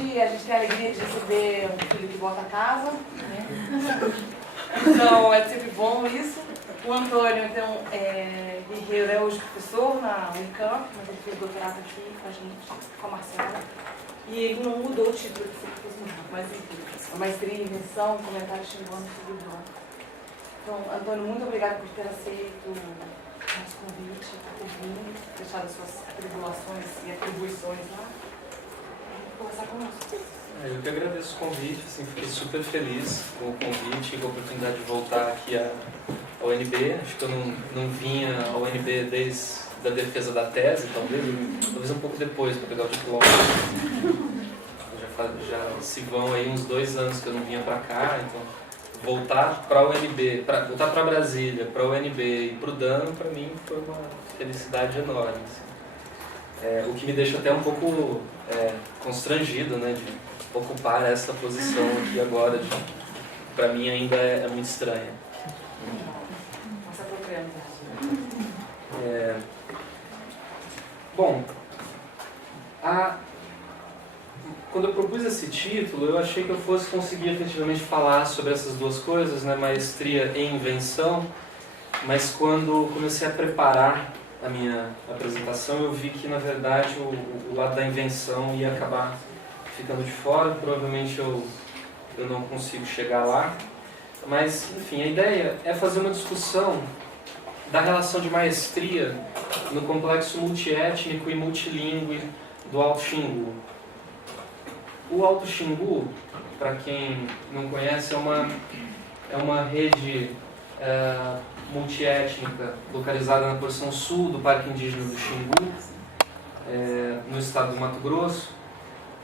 hoje a gente tem a alegria de receber um filho que volta a casa, né? Então é sempre bom isso. O Antônio, então, Guerreiro é hoje professor na Unicamp, mas ele fez doutorado aqui com a gente, com a Marcela. E ele não mudou o título de ser professor, mas a maestria em invenção, comentário xingando sobre o banco. Então, Antônio, muito obrigada por ter aceito o nosso convite, por vir, deixado as suas atribulações e atribuições lá. Conversar conosco. Eu que agradeço o convite, assim, fiquei super feliz com o convite e com a oportunidade de voltar aqui ao UNB. Acho que eu não vinha ao UNB desde a defesa da tese, talvez um pouco depois, para pegar o diploma. Já se vão aí uns 2 anos que eu não vinha para cá, então voltar para o UNB, voltar para Brasília, para o UNB e para o DAM, para mim foi uma felicidade enorme. Assim. O que me deixa até um pouco constrangido, né, de ocupar essa posição aqui agora, para mim ainda é muito estranha. Nossa propriedade. Bom, quando eu propus esse título, eu achei que eu fosse conseguir efetivamente falar sobre essas duas coisas, né, maestria e invenção, mas quando comecei a preparar a minha apresentação, eu vi que, na verdade, o lado da invenção ia acabar ficando de fora. Provavelmente eu não consigo chegar lá. Mas, enfim, a ideia é fazer uma discussão da relação de maestria no complexo multiétnico e multilingüe do Alto Xingu. O Alto Xingu, para quem não conhece, é uma rede multiétnica localizada na porção sul do Parque Indígena do Xingu, no estado do Mato Grosso,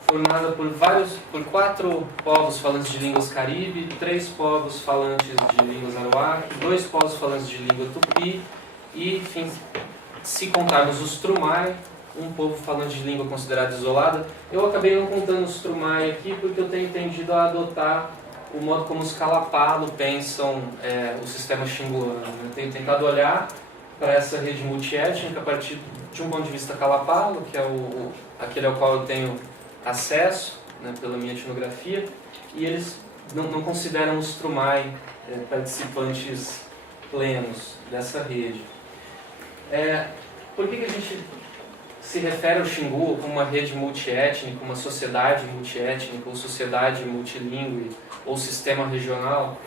formada por 4 povos falantes de línguas caribe, 3 povos falantes de línguas arawak, 2 povos falantes de língua tupi e, enfim, se contarmos os Trumai, um povo falante de língua considerada isolada. Eu acabei não contando os Trumai aqui porque eu tenho tendido a adotar o modo como os Kalapalo pensam o sistema xinguano. Eu tenho tentado olhar para essa rede multiétnica a partir de um ponto de vista Kalapalo, que é aquele ao qual eu tenho acesso, né, pela minha etnografia, e eles não consideram os Trumai participantes plenos dessa rede. Por que a gente se refere ao Xingu como uma rede multiétnica, uma sociedade multiétnica, ou sociedade multilingüe, ou sistema regional?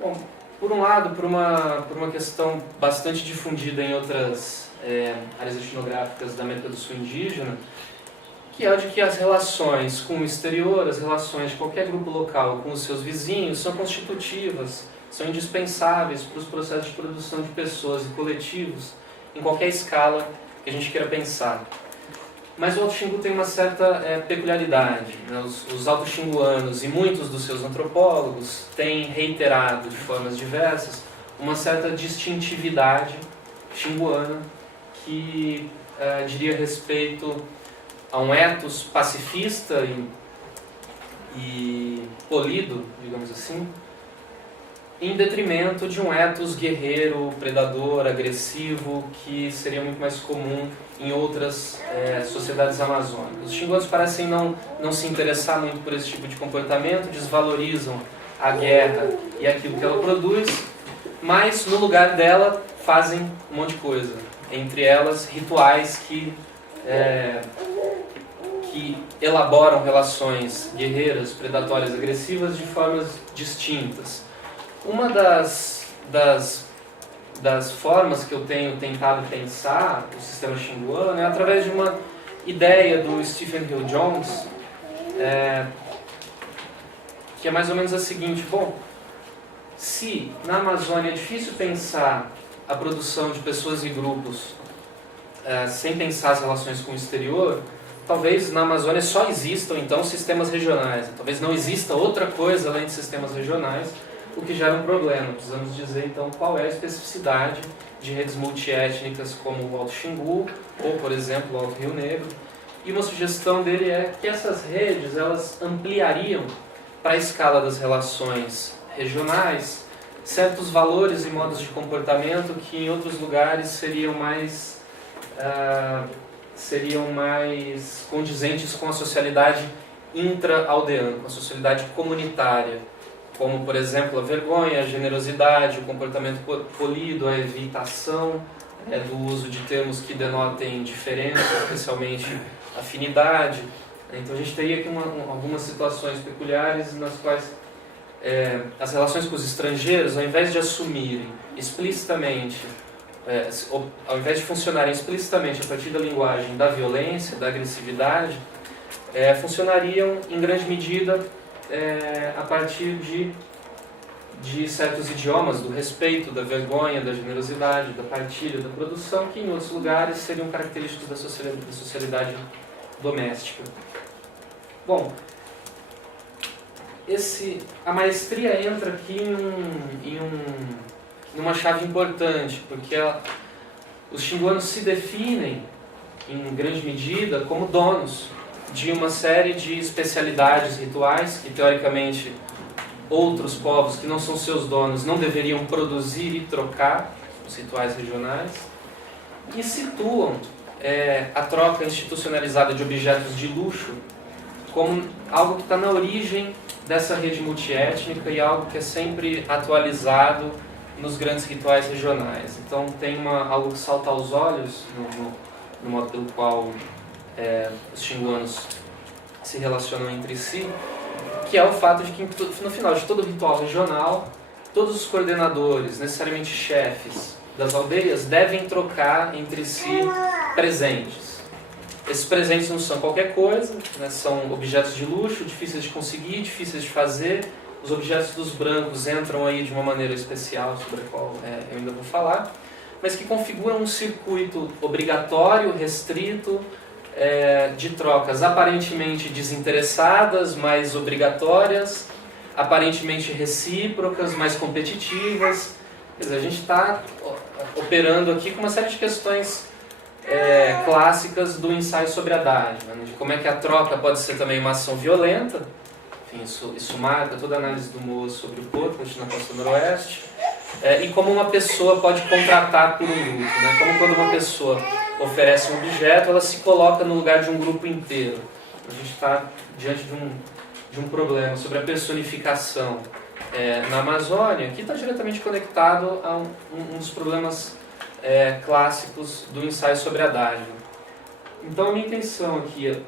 Bom, por um lado, por uma questão bastante difundida em outras áreas etnográficas da América do Sul indígena, que é o de que as relações com o exterior, as relações de qualquer grupo local com os seus vizinhos são constitutivas, são indispensáveis para os processos de produção de pessoas e coletivos em qualquer escala que a gente queira pensar. Mas o Alto Xingu tem uma certa peculiaridade, né? Os alto-xinguanos e muitos dos seus antropólogos têm reiterado de formas diversas uma certa distintividade xinguana que diria respeito a um ethos pacifista e polido, digamos assim, em detrimento de um ethos guerreiro, predador, agressivo, que seria muito mais comum em outras sociedades amazônicas. Os xinguanos parecem não se interessar muito por esse tipo de comportamento, desvalorizam a guerra e aquilo que ela produz, mas no lugar dela fazem um monte de coisa, entre elas rituais que elaboram relações guerreiras, predatórias, agressivas de formas distintas. Uma das formas que eu tenho tentado pensar o sistema xinguano é através de uma ideia do Stephen Hill Jones, que é mais ou menos a seguinte: bom, se na Amazônia é difícil pensar a produção de pessoas e grupos sem pensar as relações com o exterior, talvez na Amazônia só existam então sistemas regionais, talvez não exista outra coisa além de sistemas regionais, o que gera um problema. Precisamos dizer então qual é a especificidade de redes multiétnicas como o Alto Xingu ou, por exemplo, o Alto Rio Negro. E uma sugestão dele é que essas redes elas ampliariam para a escala das relações regionais certos valores e modos de comportamento que em outros lugares seriam mais condizentes com a socialidade intra-aldeã, com a socialidade comunitária, como, por exemplo, a vergonha, a generosidade, o comportamento polido, a evitação do uso de termos que denotem diferença, especialmente afinidade. Então a gente teria aqui algumas situações peculiares nas quais as relações com os estrangeiros, ao invés de assumirem explicitamente, ao invés de funcionarem explicitamente a partir da linguagem da violência, da agressividade, funcionariam em grande medida a partir de certos idiomas, do respeito, da vergonha, da generosidade, da partilha, da produção, que em outros lugares seriam característicos da socialidade doméstica. Bom, a maestria entra aqui em uma chave importante, porque os xinguanos se definem, em grande medida, como donos de uma série de especialidades rituais que, teoricamente, outros povos que não são seus donos não deveriam produzir e trocar, os rituais regionais, e situam a troca institucionalizada de objetos de luxo como algo que está na origem dessa rede multiétnica e algo que é sempre atualizado nos grandes rituais regionais. Então tem algo que salta aos olhos no modo pelo qual os xinguanos se relacionam entre si, que é o fato de que no final de todo ritual regional, todos os coordenadores, necessariamente chefes das aldeias, devem trocar entre si presentes. Esses presentes não são qualquer coisa, né? São objetos de luxo, difíceis de conseguir, difíceis de fazer. Os objetos dos brancos entram aí de uma maneira especial, sobre a qual eu ainda vou falar, mas que configuram um circuito obrigatório, restrito, de trocas aparentemente desinteressadas, mas obrigatórias, aparentemente recíprocas, mas competitivas. Quer dizer, a gente está operando aqui com uma série de questões clássicas do ensaio sobre a dádiva, né? De como é que a troca pode ser também uma ação violenta. Enfim, isso marca toda a análise do Moa sobre o corpo na costa noroeste, e como uma pessoa pode contratar por um grupo, né? Como quando uma pessoa oferece um objeto, ela se coloca no lugar de um grupo inteiro. A gente está diante de um problema sobre a personificação na Amazônia, que está diretamente conectado a um dos problemas clássicos do ensaio sobre a dádiva. Então a minha intenção aqui,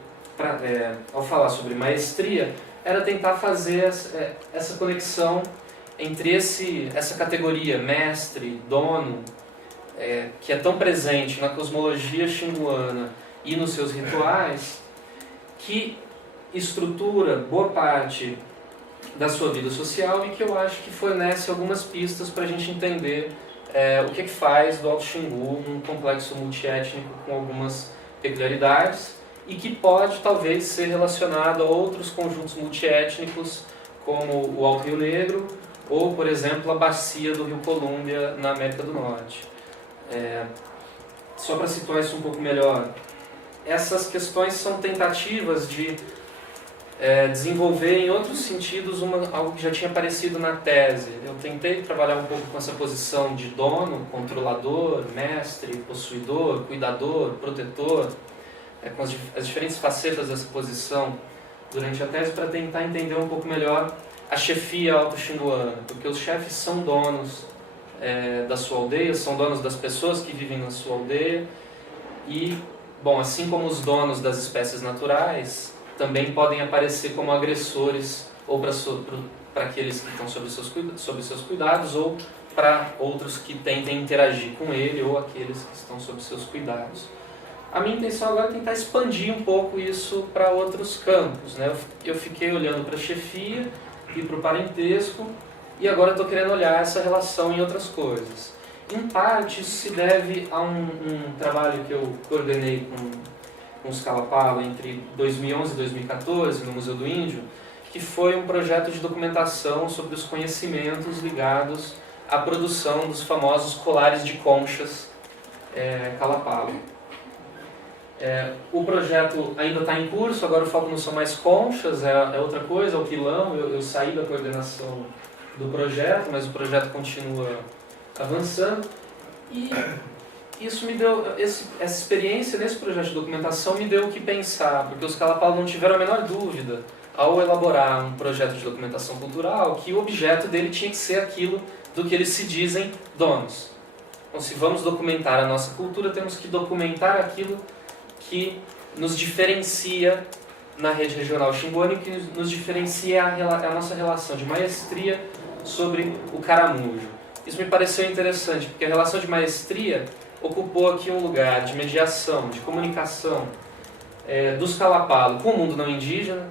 ao falar sobre maestria, era tentar fazer essa conexão entre essa categoria mestre, dono, que é tão presente na cosmologia xinguana e nos seus rituais, que estrutura boa parte da sua vida social e que eu acho que fornece algumas pistas para a gente entender o que faz do Alto Xingu um complexo multiétnico com algumas peculiaridades e que pode talvez ser relacionado a outros conjuntos multiétnicos como o Alto Rio Negro ou, por exemplo, a bacia do Rio Colômbia na América do Norte. Só para situar isso um pouco melhor, essas questões são tentativas de desenvolver em outros sentidos algo que já tinha aparecido na tese. Eu tentei trabalhar um pouco com essa posição de dono, controlador, mestre, possuidor, cuidador, protetor, com as diferentes facetas dessa posição durante a tese para tentar entender um pouco melhor a chefia alto-xinguana, porque os chefes são donos da sua aldeia, são donos das pessoas que vivem na sua aldeia e, bom, assim como os donos das espécies naturais, também podem aparecer como agressores ou para aqueles que estão sob seus cuidados ou para outros que tentem interagir com ele ou aqueles que estão sob seus cuidados. A minha intenção agora é tentar expandir um pouco isso para outros campos, né? Eu fiquei olhando para a chefia e para o parentesco e agora estou querendo olhar essa relação em outras coisas. Em parte, isso se deve a um trabalho que eu coordenei com os Kalapala entre 2011 e 2014 no Museu do Índio, que foi um projeto de documentação sobre os conhecimentos ligados à produção dos famosos colares de conchas Kalapala. O projeto ainda está em curso, agora o foco não são mais conchas, é outra coisa, é o pilão. Eu saí da coordenação do projeto, mas o projeto continua avançando. E isso me deu, essa experiência nesse projeto de documentação me deu o que pensar, porque os Kalapala não tiveram a menor dúvida ao elaborar um projeto de documentação cultural, que o objeto dele tinha que ser aquilo do que eles se dizem donos. Então, se vamos documentar a nossa cultura, temos que documentar aquilo que nos diferencia na rede regional Xinguani, que nos diferencia a nossa relação de maestria sobre o caramujo. Isso me pareceu interessante, porque a relação de maestria ocupou aqui um lugar de mediação, de comunicação dos Kalapalo com o mundo não indígena,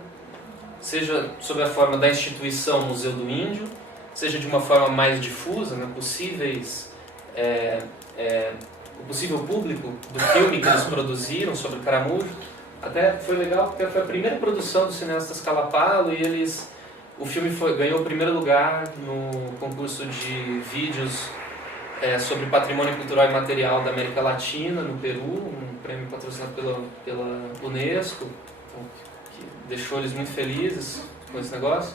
seja sob a forma da instituição Museu do Índio, seja de uma forma mais difusa, né, o possível público do filme que eles produziram sobre o caramujo. Até foi legal porque foi a primeira produção dos cineastas Kalapalo e o filme ganhou o primeiro lugar no concurso de vídeos sobre patrimônio cultural e material da América Latina, no Peru, um prêmio patrocinado pela Unesco, que deixou eles muito felizes com esse negócio.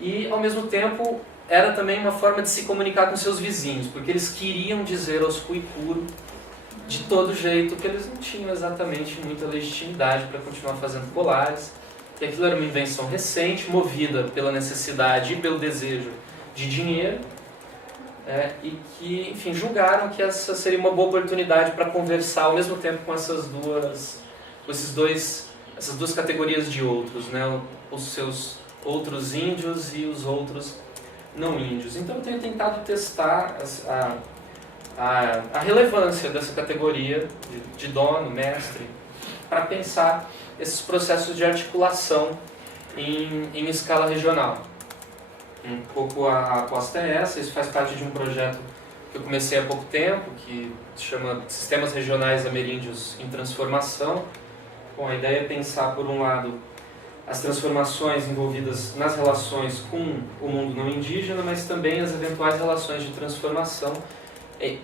E, ao mesmo tempo, era também uma forma de se comunicar com seus vizinhos, porque eles queriam dizer aos Kuikuro, de todo jeito, que eles não tinham exatamente muita legitimidade para continuar fazendo colares, que aquilo era uma invenção recente, movida pela necessidade e pelo desejo de dinheiro, e que, enfim, julgaram que essa seria uma boa oportunidade para conversar ao mesmo tempo com essas duas categorias de outros, né? Os seus outros índios e os outros não índios. Então eu tenho tentado testar a relevância dessa categoria de dono, mestre, para pensar esses processos de articulação em escala regional. Um pouco a aposta é essa, isso faz parte de um projeto que eu comecei há pouco tempo, que se chama Sistemas Regionais Ameríndios em Transformação. Bom, a ideia é pensar, por um lado, as transformações envolvidas nas relações com o mundo não indígena, mas também as eventuais relações de transformação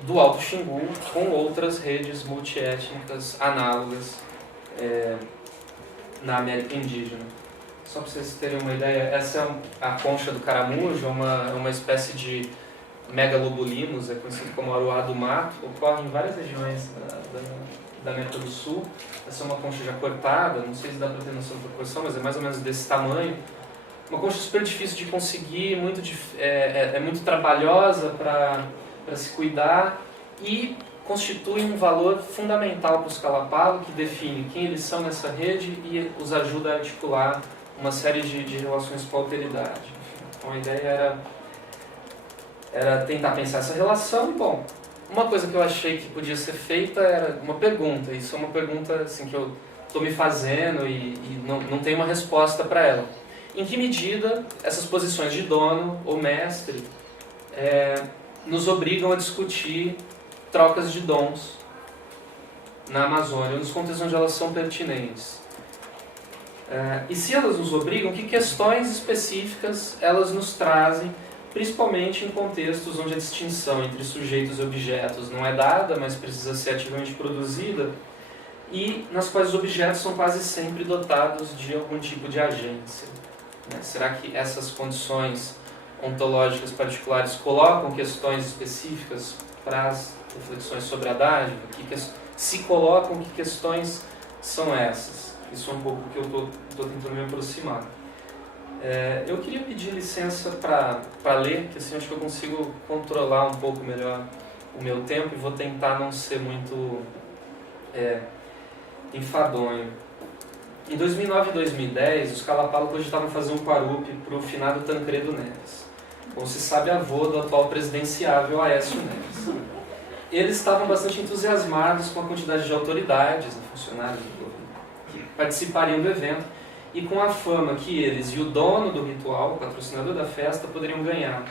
do Alto Xingu com outras redes multiétnicas análogas na América Indígena. Só para vocês terem uma ideia, essa é a concha do caramujo, uma espécie de megalobulinus, é conhecido como aruá do mato, ocorre em várias regiões da América do Sul. Essa é uma concha já cortada, não sei se dá para ter noção da proporção, mas é mais ou menos desse tamanho. Uma concha super difícil de conseguir, é muito trabalhosa para se cuidar e constitui um valor fundamental para os Kalapalo, que define quem eles são nessa rede e os ajuda a articular uma série de relações com a alteridade. Então a ideia era tentar pensar essa relação e, bom, uma coisa que eu achei que podia ser feita era uma pergunta. Isso é uma pergunta assim, que eu estou me fazendo e não tenho uma resposta para ela. Em que medida essas posições de dono ou mestre nos obrigam a discutir trocas de dons na Amazônia, nos contextos onde elas são pertinentes? E se elas nos obrigam, que questões específicas elas nos trazem, principalmente em contextos onde a distinção entre sujeitos e objetos não é dada, mas precisa ser ativamente produzida, e nas quais os objetos são quase sempre dotados de algum tipo de agência. Será que essas condições ontológicas particulares colocam questões específicas para as reflexões sobre a dádiva? Se colocam, que questões são essas? Isso é um pouco que eu estou tentando me aproximar. Eu queria pedir licença para ler, que assim acho que eu consigo controlar um pouco melhor o meu tempo e vou tentar não ser muito enfadonho. Em 2009 e 2010, os Kalapalo cogitavam fazer um Quarupi para o finado Tancredo Neves, como se sabe, avô do atual presidenciável Aécio Neves. Eles estavam bastante entusiasmados com a quantidade de autoridades, funcionários do governo, que participariam do evento, e com a fama que eles e o dono do ritual, o patrocinador da festa, poderiam ganhar.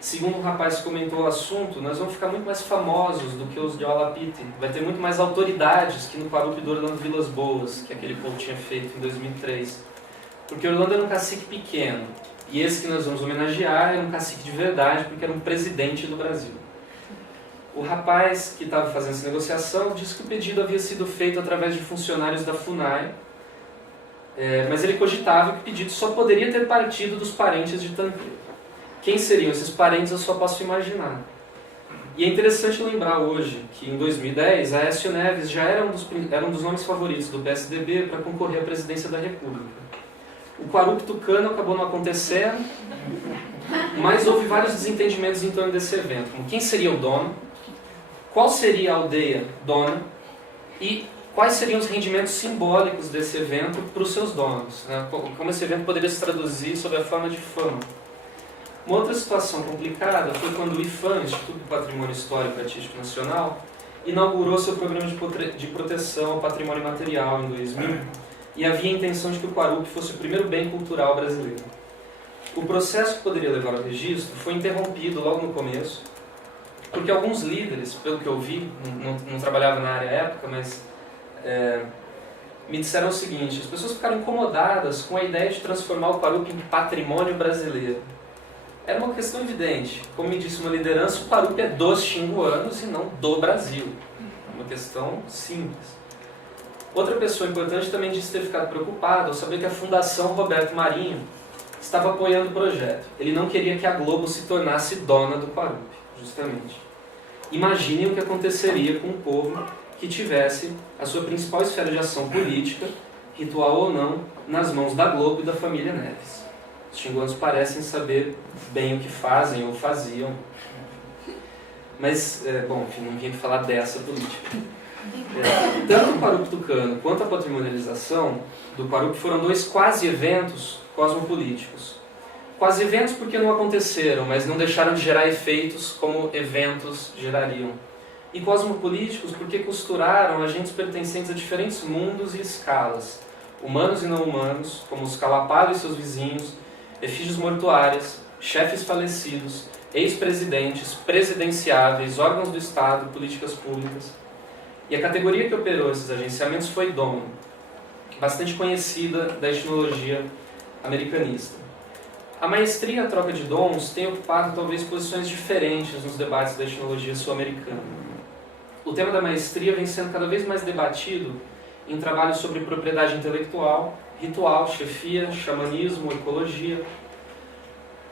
Segundo o rapaz que comentou o assunto, nós vamos ficar muito mais famosos do que os de Oalapiti. Vai ter muito mais autoridades que no Quarupi do Orlando Vilas Boas, que aquele povo tinha feito em 2003. Porque Orlando era um cacique pequeno, e esse que nós vamos homenagear era um cacique de verdade, porque era um presidente do Brasil. O rapaz que estava fazendo essa negociação disse que o pedido havia sido feito através de funcionários da FUNAI, mas ele cogitava que o pedido só poderia ter partido dos parentes de Tancredo. Quem seriam esses parentes eu só posso imaginar. E é interessante lembrar hoje que em 2010 Aécio Neves já era um dos nomes favoritos do PSDB para concorrer à presidência da República. O Quarup Tucano acabou não acontecendo, mas houve vários desentendimentos em torno desse evento. Como quem seria o dono, qual seria a aldeia dona e quais seriam os rendimentos simbólicos desse evento para os seus donos, né? Como esse evento poderia se traduzir sob a forma de fama. Uma outra situação complicada foi quando o IPHAN, Instituto do Patrimônio Histórico e Artístico Nacional, inaugurou seu programa de proteção ao patrimônio material em 2000 e havia a intenção de que o Quarup fosse o primeiro bem cultural brasileiro. O processo que poderia levar ao registro foi interrompido logo no começo, porque alguns líderes, pelo que eu vi, não trabalhava na área à época, mas me disseram o seguinte: as pessoas ficaram incomodadas com a ideia de transformar o Quarup em patrimônio brasileiro. Era uma questão evidente. Como me disse uma liderança, o Quarup é dos xinguanos e não do Brasil. Uma questão simples. Outra pessoa importante também disse ter ficado preocupado ao saber que a Fundação Roberto Marinho estava apoiando o projeto. Ele não queria que a Globo se tornasse dona do Quarup, justamente. Imaginem o que aconteceria com um povo que tivesse a sua principal esfera de ação política, ritual ou não, nas mãos da Globo e da família Neves. Os xinguanos parecem saber bem o que fazem ou faziam. Mas, bom, enfim, não vim falar dessa política. Tanto o Quarup Tucano quanto a patrimonialização do Quarup foram dois quase-eventos cosmopolíticos. Quase-eventos porque não aconteceram, mas não deixaram de gerar efeitos como eventos gerariam. E cosmopolíticos porque costuraram agentes pertencentes a diferentes mundos e escalas, humanos e não humanos, como os Calapalo e seus vizinhos, efígies mortuárias, chefes falecidos, ex-presidentes, presidenciáveis, órgãos do Estado, políticas públicas. E a categoria que operou esses agenciamentos foi Dom, bastante conhecida da etnologia americanista. A maestria e a troca de dons têm ocupado talvez posições diferentes nos debates da etnologia sul-americana. O tema da maestria vem sendo cada vez mais debatido em trabalhos sobre propriedade intelectual, ritual, chefia, xamanismo, ecologia.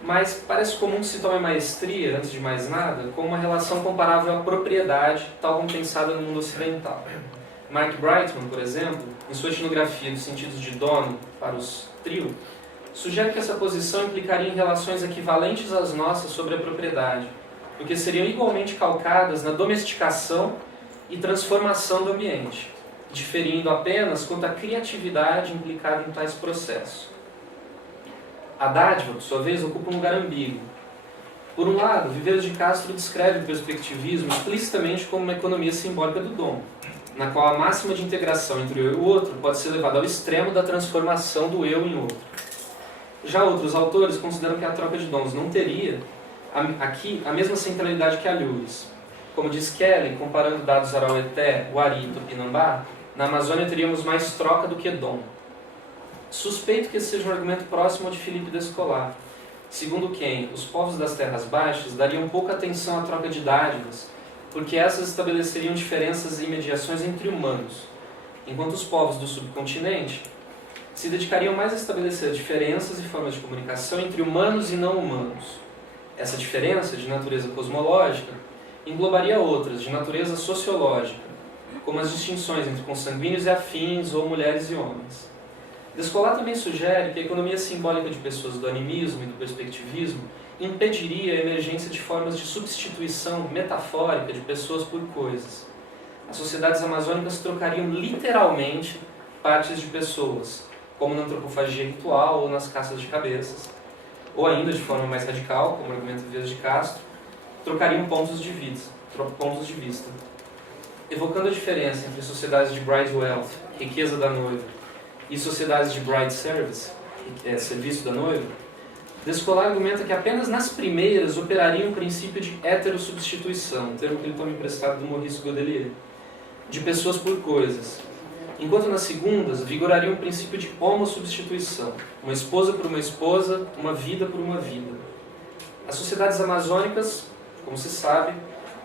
Mas parece comum que se tome a maestria, antes de mais nada, como uma relação comparável à propriedade, tal como pensada no mundo ocidental. Mark Brightman, por exemplo, em sua etnografia dos sentidos de dono para os trio, sugere que essa posição implicaria em relações equivalentes às nossas sobre a propriedade, porque seriam igualmente calcadas na domesticação e transformação do ambiente, diferindo apenas quanto à criatividade implicada em tais processos. A dádiva, por sua vez, ocupa um lugar ambíguo. Por um lado, Viveiros de Castro descreve o perspectivismo explicitamente como uma economia simbólica do dom, na qual a máxima de integração entre o eu e o outro pode ser levada ao extremo da transformação do eu em outro. Já outros autores consideram que a troca de dons não teria, aqui, a mesma centralidade que a Lewis. Como diz Kelly, comparando dados Araueté, Uari e Tupinambá, na Amazônia teríamos mais troca do que dom. Suspeito que esse seja um argumento próximo ao de Felipe Descolar, segundo quem os povos das terras baixas dariam pouca atenção à troca de dádivas, porque essas estabeleceriam diferenças e mediações entre humanos, enquanto os povos do subcontinente se dedicariam mais a estabelecer diferenças e formas de comunicação entre humanos e não humanos. Essa diferença, de natureza cosmológica, englobaria outras, de natureza sociológica, como as distinções entre consanguíneos e afins ou mulheres e homens. Descolar também sugere que a economia simbólica de pessoas do animismo e do perspectivismo impediria a emergência de formas de substituição metafórica de pessoas por coisas. As sociedades amazônicas trocariam literalmente partes de pessoas, como na antropofagia ritual ou nas caças de cabeças, ou ainda de forma mais radical, como o argumento de Viveiros de Castro, trocariam pontos de vista. Evocando a diferença entre sociedades de bride wealth, riqueza da noiva, e sociedades de bride service, serviço da noiva, Descolar argumenta que apenas nas primeiras operaria um princípio de heterossubstituição, um termo que ele toma emprestado do Maurice Godelier, de pessoas por coisas, enquanto nas segundas vigoraria um princípio de homossubstituição, uma esposa por uma esposa, uma vida por uma vida. As sociedades amazônicas, como se sabe,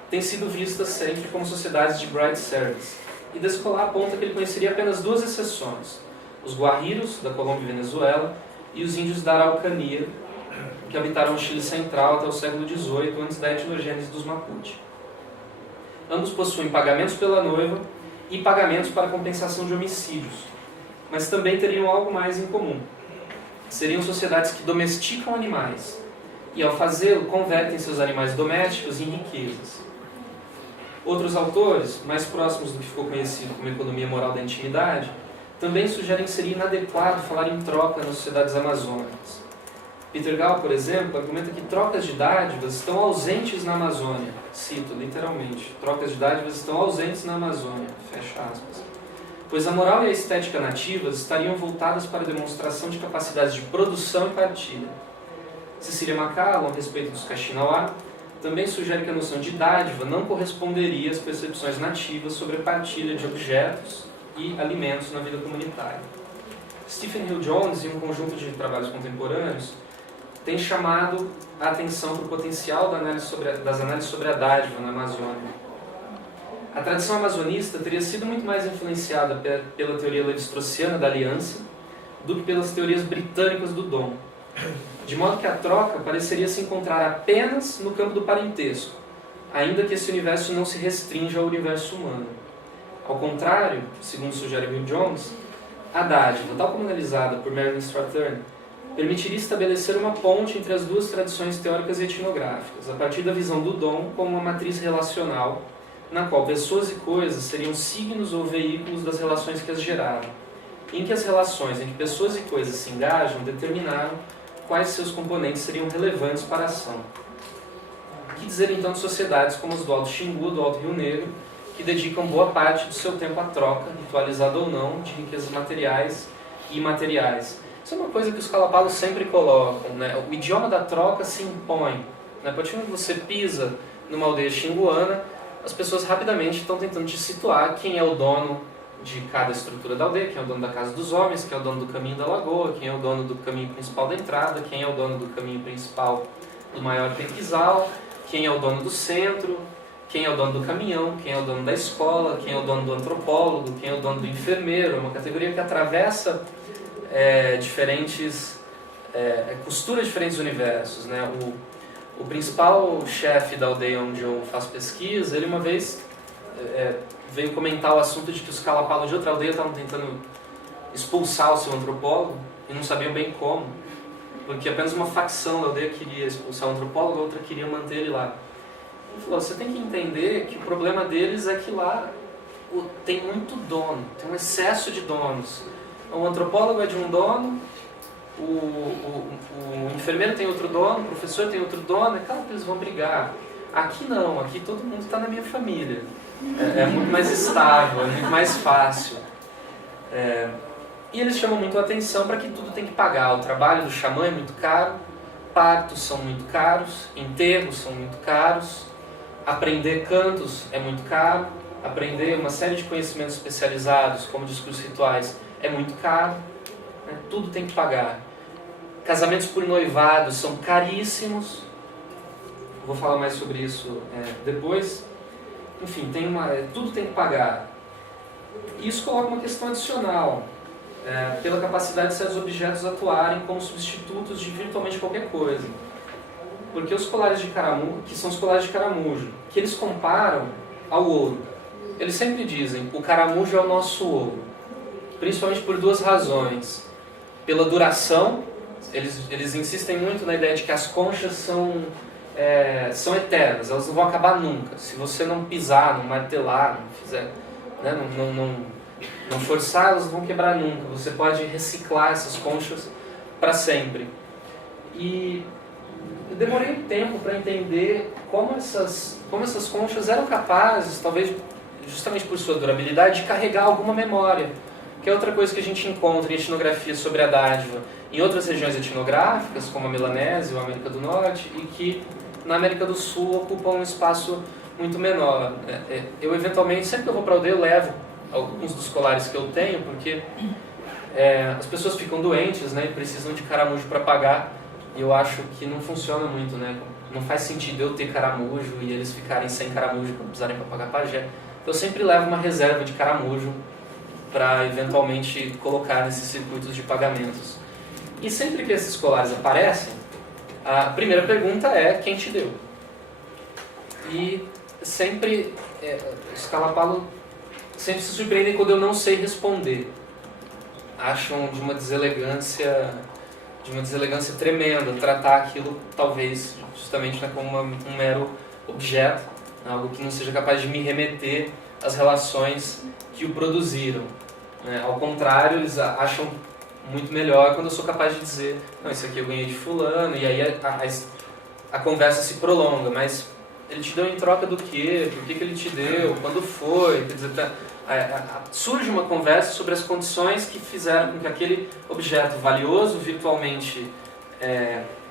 têm sido vistas sempre como sociedades de bride service, e Descolar aponta que ele conheceria apenas duas exceções: os guarriros, da Colômbia e Venezuela, e os índios da Araucania, que habitaram o Chile central até o século XVIII, antes da etnogênese dos Mapuche. Ambos possuem pagamentos pela noiva e pagamentos para compensação de homicídios, mas também teriam algo mais em comum. seriam sociedades que domesticam animais e, ao fazê-lo, convertem seus animais domésticos em riquezas. Outros autores, mais próximos do que ficou conhecido como economia moral da intimidade, também sugerem que seria inadequado falar em troca nas sociedades amazônicas. Peter Gall, por exemplo, argumenta que trocas de dádivas estão ausentes na Amazônia. Cito literalmente: trocas de dádivas estão ausentes na Amazônia. Fecha aspas. Pois a moral e a estética nativas estariam voltadas para a demonstração de capacidades de produção e partilha. Cecília McCallum, a respeito dos Kaxinawa, também sugere que a noção de dádiva não corresponderia às percepções nativas sobre a partilha de objetos e alimentos na vida comunitária. Stephen Hill Jones, em um conjunto de trabalhos contemporâneos, tem chamado a atenção para o potencial das análises sobre a dádiva na Amazônia. A tradição amazonista teria sido muito mais influenciada pela teoria levi-straussiana da aliança do que pelas teorias britânicas do dom, de modo que a troca pareceria se encontrar apenas no campo do parentesco, ainda que esse universo não se restrinja ao universo humano. Ao contrário, segundo sugere Will Jones, a dádiva, tal como analisada por Marilyn Strathern, permitiria estabelecer uma ponte entre as duas tradições teóricas e etnográficas, a partir da visão do dom como uma matriz relacional, na qual pessoas e coisas seriam signos ou veículos das relações que as geraram, em que as relações entre pessoas e coisas se engajam determinaram quais seus componentes seriam relevantes para a ação. O que dizer então de sociedades como as do Alto Xingu, do Alto Rio Negro, que dedicam boa parte do seu tempo à troca, ritualizada ou não, de riquezas materiais e imateriais? Isso é uma coisa que os calapalos sempre colocam, né? O idioma da troca se impõe, né? A partir do momento que você pisa numa aldeia xinguana, as pessoas rapidamente estão tentando te situar quem é o dono de cada estrutura da aldeia, quem é o dono da casa dos homens, quem é o dono do caminho da lagoa, quem é o dono do caminho principal da entrada, quem é o dono do caminho principal do maior penquisal, quem é o dono do centro, quem é o dono do caminhão, quem é o dono da escola, quem é o dono do antropólogo, quem é o dono do enfermeiro. É uma categoria que atravessa costura diferentes universos, né? O principal chefe da aldeia onde eu faço pesquisa, ele uma vez veio comentar o assunto de que os calapalos de outra aldeia estavam tentando expulsar o seu antropólogo e não sabiam bem como, porque apenas uma facção da aldeia queria expulsar o antropólogo, a outra queria manter ele lá. Ele falou: você tem que entender que o problema deles é que lá tem muito dono, tem um excesso de donos. O antropólogo é de um dono, o enfermeiro tem outro dono, o professor tem outro dono, é claro que eles vão brigar. Aqui não, aqui todo mundo está na minha família. É muito mais estável, é muito mais fácil. E eles chamam muito a atenção para que tudo tem que pagar. O trabalho do xamã é muito caro, partos são muito caros, enterros são muito caros, aprender cantos é muito caro, aprender uma série de conhecimentos especializados, como discursos rituais, é muito caro, né? Tudo tem que pagar. Casamentos por noivado são caríssimos, vou falar mais sobre isso depois. Enfim, tudo tem que pagar. Isso coloca uma questão adicional, pela capacidade de certos objetos atuarem como substitutos de virtualmente qualquer coisa. Porque os colares de caramujo, que são os colares de caramujo, que eles comparam ao ouro. Eles sempre dizem: o caramujo é o nosso ouro. Principalmente por duas razões. Pela duração, eles insistem muito na ideia de que as conchas são eternas, elas não vão acabar nunca. Se você não pisar, não martelar, não fizer, né, não forçar, elas não vão quebrar nunca. Você pode reciclar essas conchas para sempre. E eu demorei um tempo para entender como essas conchas eram capazes, talvez justamente por sua durabilidade, de carregar alguma memória. Que é outra coisa que a gente encontra em etnografia sobre a dádiva em outras regiões etnográficas, como a Melanésia ou a América do Norte, e que na América do Sul ocupam um espaço muito menor. Eu, eventualmente, sempre que eu vou para a aldeia, eu levo alguns dos colares que eu tenho, porque as pessoas ficam doentes, né, e precisam de caramujo para pagar, e eu acho que não funciona muito, né? Não faz sentido eu ter caramujo e eles ficarem sem caramujo quando precisarem para pagar pajé. Então eu sempre levo uma reserva de caramujo para eventualmente colocar nesses circuitos de pagamentos. E sempre que esses colares aparecem, a primeira pergunta é: quem te deu? E sempre, os calapalos sempre se surpreendem quando eu não sei responder. Acham de uma deselegância de uma deselegância tremenda tratar aquilo, talvez, justamente, né, como um mero objeto, algo que não seja capaz de me remeter às relações que o produziram. Né? Ao contrário, eles acham muito melhor quando eu sou capaz de dizer, não, isso aqui eu ganhei de fulano, e aí a conversa se prolonga, mas ele te deu em troca do quê? Por que ele te deu? Quando foi? Quer dizer, surge uma conversa sobre as condições que fizeram com que aquele objeto valioso, virtualmente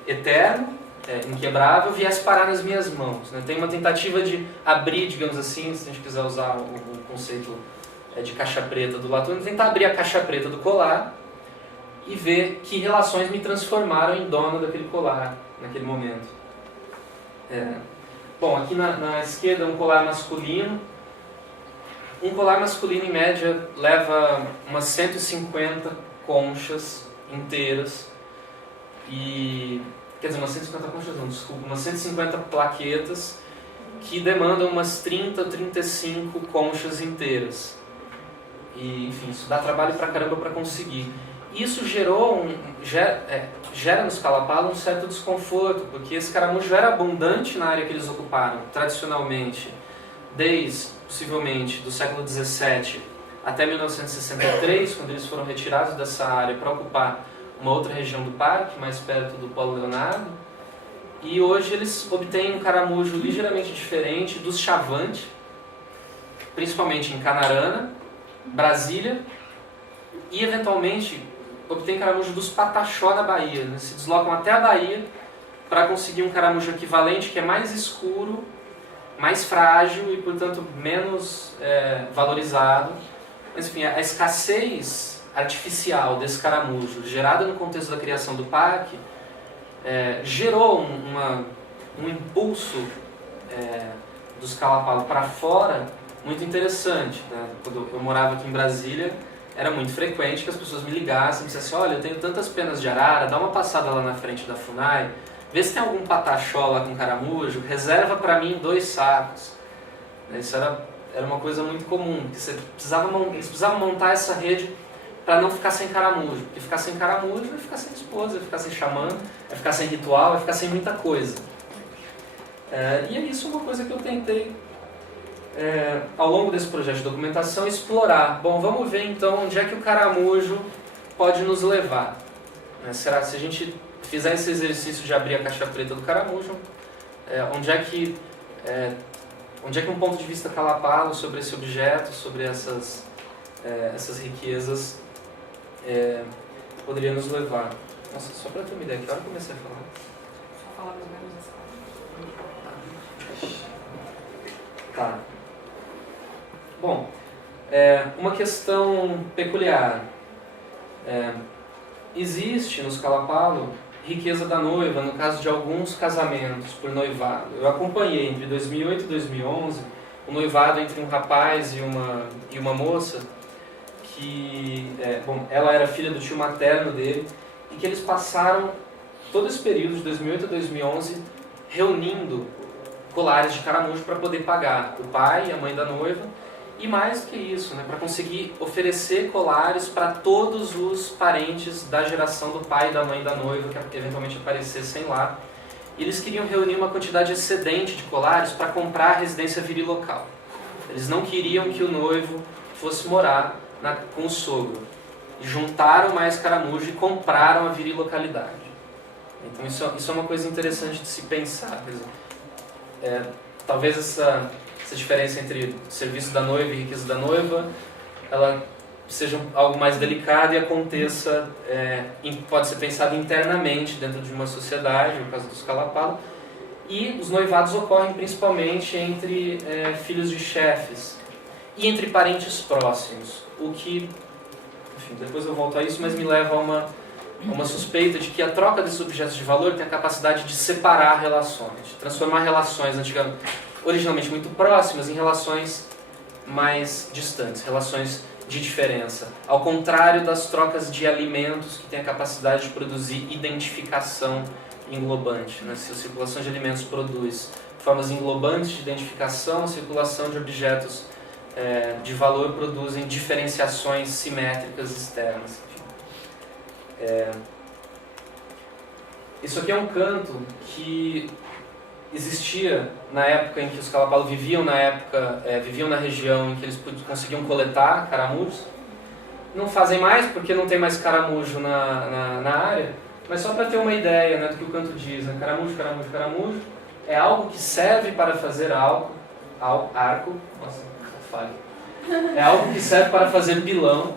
eterno, inquebrável, viesse parar nas minhas mãos. Né? Tem uma tentativa de abrir, digamos assim, se a gente quiser usar o conceito de caixa preta do Latour, tentar abrir a caixa preta do colar e ver que relações me transformaram em dono daquele colar naquele momento. Bom, aqui na esquerda um colar masculino. Um colar masculino, em média, leva umas 150 conchas inteiras. Quer dizer, umas 150 conchas não, desculpa, umas 150 plaquetas que demandam umas 30, 35 conchas inteiras. E, enfim, isso dá trabalho pra caramba para conseguir. Isso gera no Scala-Palo um certo desconforto, porque esse caramujo era abundante na área que eles ocuparam, tradicionalmente, desde, possivelmente, do século XVII até 1963, quando eles foram retirados dessa área para ocupar uma outra região do parque, mais perto do Polo Leonardo. E hoje eles obtêm um caramujo ligeiramente diferente dos Chavante, principalmente em Canarana, Brasília, e eventualmente obtêm caramujo dos Pataxó na Bahia. Né? Se deslocam até a Bahia para conseguir um caramujo equivalente, que é mais escuro, mais frágil e, portanto, menos valorizado. Mas, enfim, a escassez artificial desse caramujo, gerada no contexto da criação do parque, gerou um impulso do Scala-Palo para fora muito interessante. Né? Quando eu morava aqui em Brasília, era muito frequente que as pessoas me ligassem e dissessem: olha, eu tenho tantas penas de arara, dá uma passada lá na frente da FUNAI, vê se tem algum pataxó lá com caramujo, reserva para mim 2 sacos. Isso era uma coisa muito comum, porque eles precisavam montar essa rede para não ficar sem caramujo, porque ficar sem caramujo vai ficar sem esposa, vai ficar sem xamã, vai ficar sem ritual, vai ficar sem muita coisa. E é isso uma coisa que eu tentei, ao longo desse projeto de documentação, explorar. Bom, vamos ver então onde é que o caramujo pode nos levar. Será que se a gente fizer esse exercício de abrir a caixa preta do caramujo, onde é que um ponto de vista Scala-Palo sobre esse objeto, sobre essas riquezas, poderia nos levar? Nossa, só para ter uma ideia, que hora eu comecei a falar? Só falar mais ou menos essa parte. Tá. Bom, uma questão peculiar. Existe no Scala-Palo riqueza da noiva no caso de alguns casamentos por noivado. Eu acompanhei entre 2008 e 2011 o noivado entre um rapaz e uma moça que, ela era filha do tio materno dele, e que eles passaram todo esse período de 2008 a 2011 reunindo colares de caramujo para poder pagar o pai e a mãe da noiva, e mais do que isso, né, para conseguir oferecer colares para todos os parentes da geração do pai e da mãe da noiva que eventualmente aparecessem lá. E eles queriam reunir uma quantidade excedente de colares para comprar a residência viril local. Eles não queriam que o noivo fosse morar com o sogro. E juntaram mais caramujo e compraram a virilocalidade. Então isso é uma coisa interessante de se pensar. Quer dizer, talvez essa diferença entre serviço da noiva e riqueza da noiva, ela seja algo mais delicado e aconteça, pode ser pensado internamente dentro de uma sociedade, no caso do Scala-Palo, e os noivados ocorrem principalmente entre filhos de chefes e entre parentes próximos, o que, enfim, depois eu volto a isso, mas me leva a uma suspeita de que a troca desses objetos de valor tem a capacidade de separar relações, de transformar relações originalmente muito próximas em relações mais distantes, relações de diferença. Ao contrário das trocas de alimentos, que têm a capacidade de produzir identificação englobante. Né? Se a circulação de alimentos produz formas englobantes de identificação, a circulação de objetos de valor produzem diferenciações simétricas externas. Isso aqui é um canto que existia na época em que os Kalapalo viviam na região em que eles conseguiam coletar caramujos. Não fazem mais porque não tem mais caramujo na área, mas só para ter uma ideia, né, do que o canto diz, né? Caramujo, caramujo, caramujo é algo que serve para fazer arco, nossa, falha. É algo que serve para fazer pilão,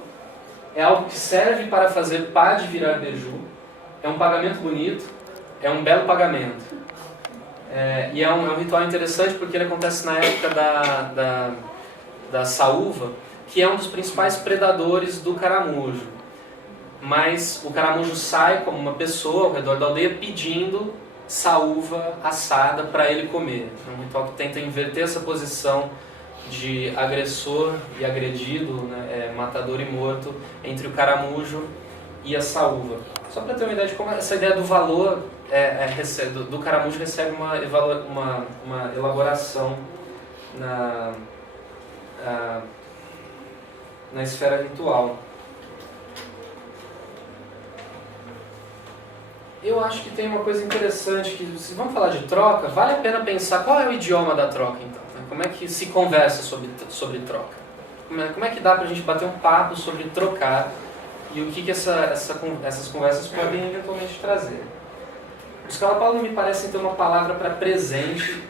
é algo que serve para fazer pá de virar beiju, é um pagamento bonito, é um belo pagamento. E é um ritual interessante porque ele acontece na época da saúva, que é um dos principais predadores do caramujo. Mas o caramujo sai como uma pessoa ao redor da aldeia pedindo saúva assada para ele comer. É um ritual que tenta inverter essa posição de agressor e agredido, né, matador e morto, entre o caramujo e a saúva. Só para ter uma ideia de como essa ideia do valor do caramujo recebe uma elaboração na esfera ritual. Eu acho que tem uma coisa interessante, que se vamos falar de troca, vale a pena pensar qual é o idioma da troca, então. Né? Como é que se conversa sobre troca? Como é que dá pra gente bater um papo sobre trocar e o que essas conversas podem eventualmente trazer? Os Kalapalo me parecem ter uma palavra para presente,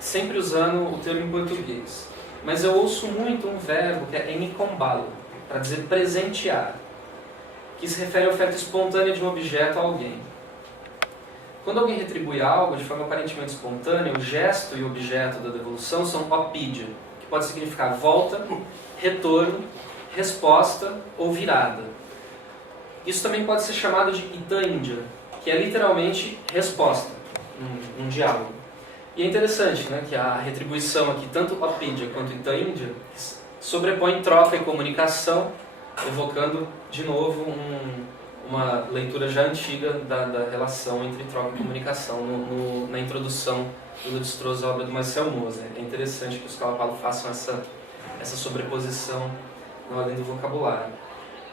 sempre usando o termo em português. Mas eu ouço muito um verbo que é enikombalo, para dizer presentear, que se refere à oferta espontânea de um objeto a alguém. Quando alguém retribui algo de forma aparentemente espontânea, o gesto e o objeto da devolução são opídia, que pode significar volta, retorno, resposta ou virada. Isso também pode ser chamado de itaíndia, que é literalmente resposta, num diálogo. E é interessante, né, que a retribuição aqui, tanto opídia quanto itaíndia, sobrepõe troca e comunicação, evocando de novo uma leitura já antiga da relação entre troca e comunicação na introdução do Lévi-Strauss à obra do Marcel Moser. É interessante que os Kalapalo façam essa sobreposição na ordem do vocabulário.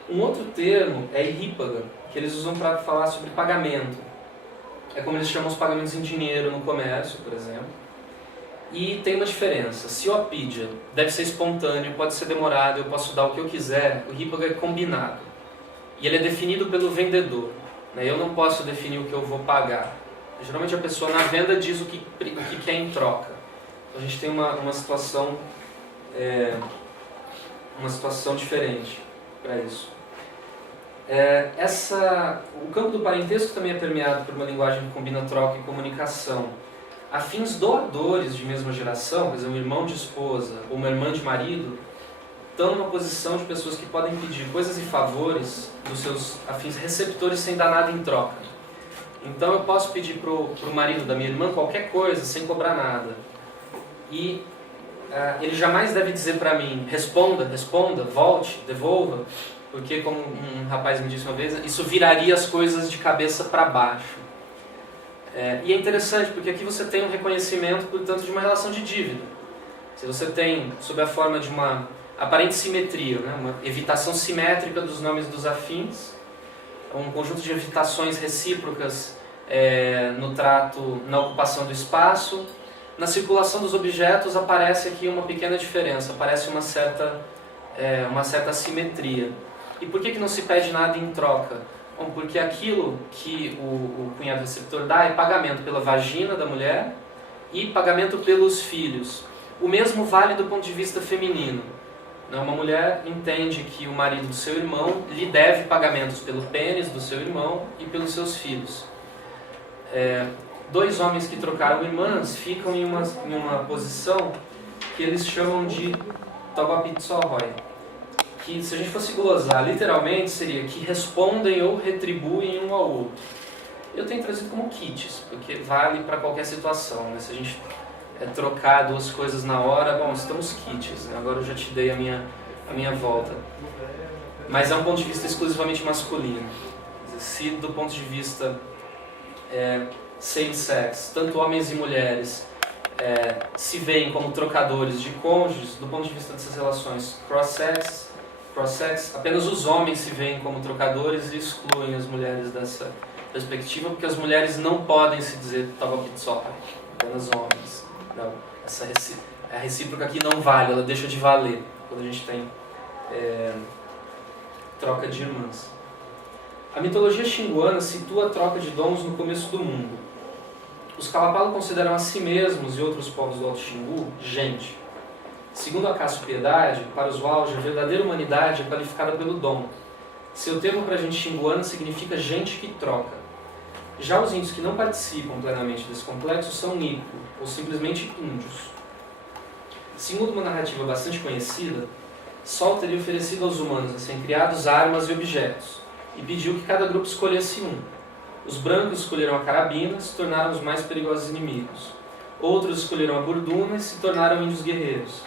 Um outro termo é irrípaga, que eles usam para falar sobre pagamento. É como eles chamam os pagamentos em dinheiro no comércio, por exemplo. E tem uma diferença. Se o opídia deve ser espontâneo, pode ser demorado, eu posso dar o que eu quiser, o irrípaga é combinado. E ele é definido pelo vendedor. Eu não posso definir o que eu vou pagar. Geralmente a pessoa na venda diz o que quer em troca. Então a gente tem uma situação diferente para isso. O campo do parentesco também é permeado por uma linguagem que combina troca e comunicação. Afins doadores de mesma geração, por exemplo, um irmão de esposa ou uma irmã de marido, estão numa posição de pessoas que podem pedir coisas e favores dos seus afins receptores sem dar nada em troca. Então eu posso pedir para o marido da minha irmã qualquer coisa sem cobrar nada. E ele jamais deve dizer para mim, responda, volte, devolva, porque, como um rapaz me disse uma vez, isso viraria as coisas de cabeça para baixo. E é interessante, porque aqui você tem um reconhecimento, portanto, de uma relação de dívida. Se você tem, sob a forma de uma aparente simetria, né, uma evitação simétrica dos nomes dos afins, um conjunto de evitações recíprocas no trato, na ocupação do espaço, na circulação dos objetos aparece aqui uma pequena diferença, aparece uma certa assimetria. E por que não se pede nada em troca? Bom, porque aquilo que o cunhado receptor dá é pagamento pela vagina da mulher e pagamento pelos filhos. O mesmo vale do ponto de vista feminino. Uma mulher entende que o marido do seu irmão lhe deve pagamentos pelo pênis do seu irmão e pelos seus filhos. Dois homens que trocaram irmãs ficam em uma posição que eles chamam de togapitsoroi, que, se a gente fosse glosar literalmente, seria que respondem ou retribuem um ao outro. Eu tenho trazido como kits, porque vale para qualquer situação, né? Se a gente trocar duas coisas na hora, bom, estamos kits, né? Agora eu já te dei a minha volta. Mas é um ponto de vista exclusivamente masculino. Se do ponto de vista same-sex, tanto homens e mulheres se veem como trocadores de cônjuges, do ponto de vista dessas relações cross-sex, cross-sex, apenas os homens se veem como trocadores e excluem as mulheres dessa perspectiva, porque as mulheres não podem se dizer togokitsoha, apenas homens. Não, a recíproca aqui não vale, ela deixa de valer quando a gente tem troca de irmãs. A mitologia xinguana situa a troca de dons no começo do mundo. Os Kalapalo consideram a si mesmos e outros povos do Alto Xingu gente. Segundo a Cássio Piedade, para os Walja, a verdadeira humanidade é qualificada pelo dom. Seu termo para a gente xinguana significa gente que troca. Já os índios que não participam plenamente desse complexo são Nico, ou simplesmente índios. Segundo uma narrativa bastante conhecida, Sol teria oferecido aos humanos recém-criados armas e objetos, e pediu que cada grupo escolhesse um. Os brancos escolheram a carabina e se tornaram os mais perigosos inimigos. Outros escolheram a burduna e se tornaram índios guerreiros.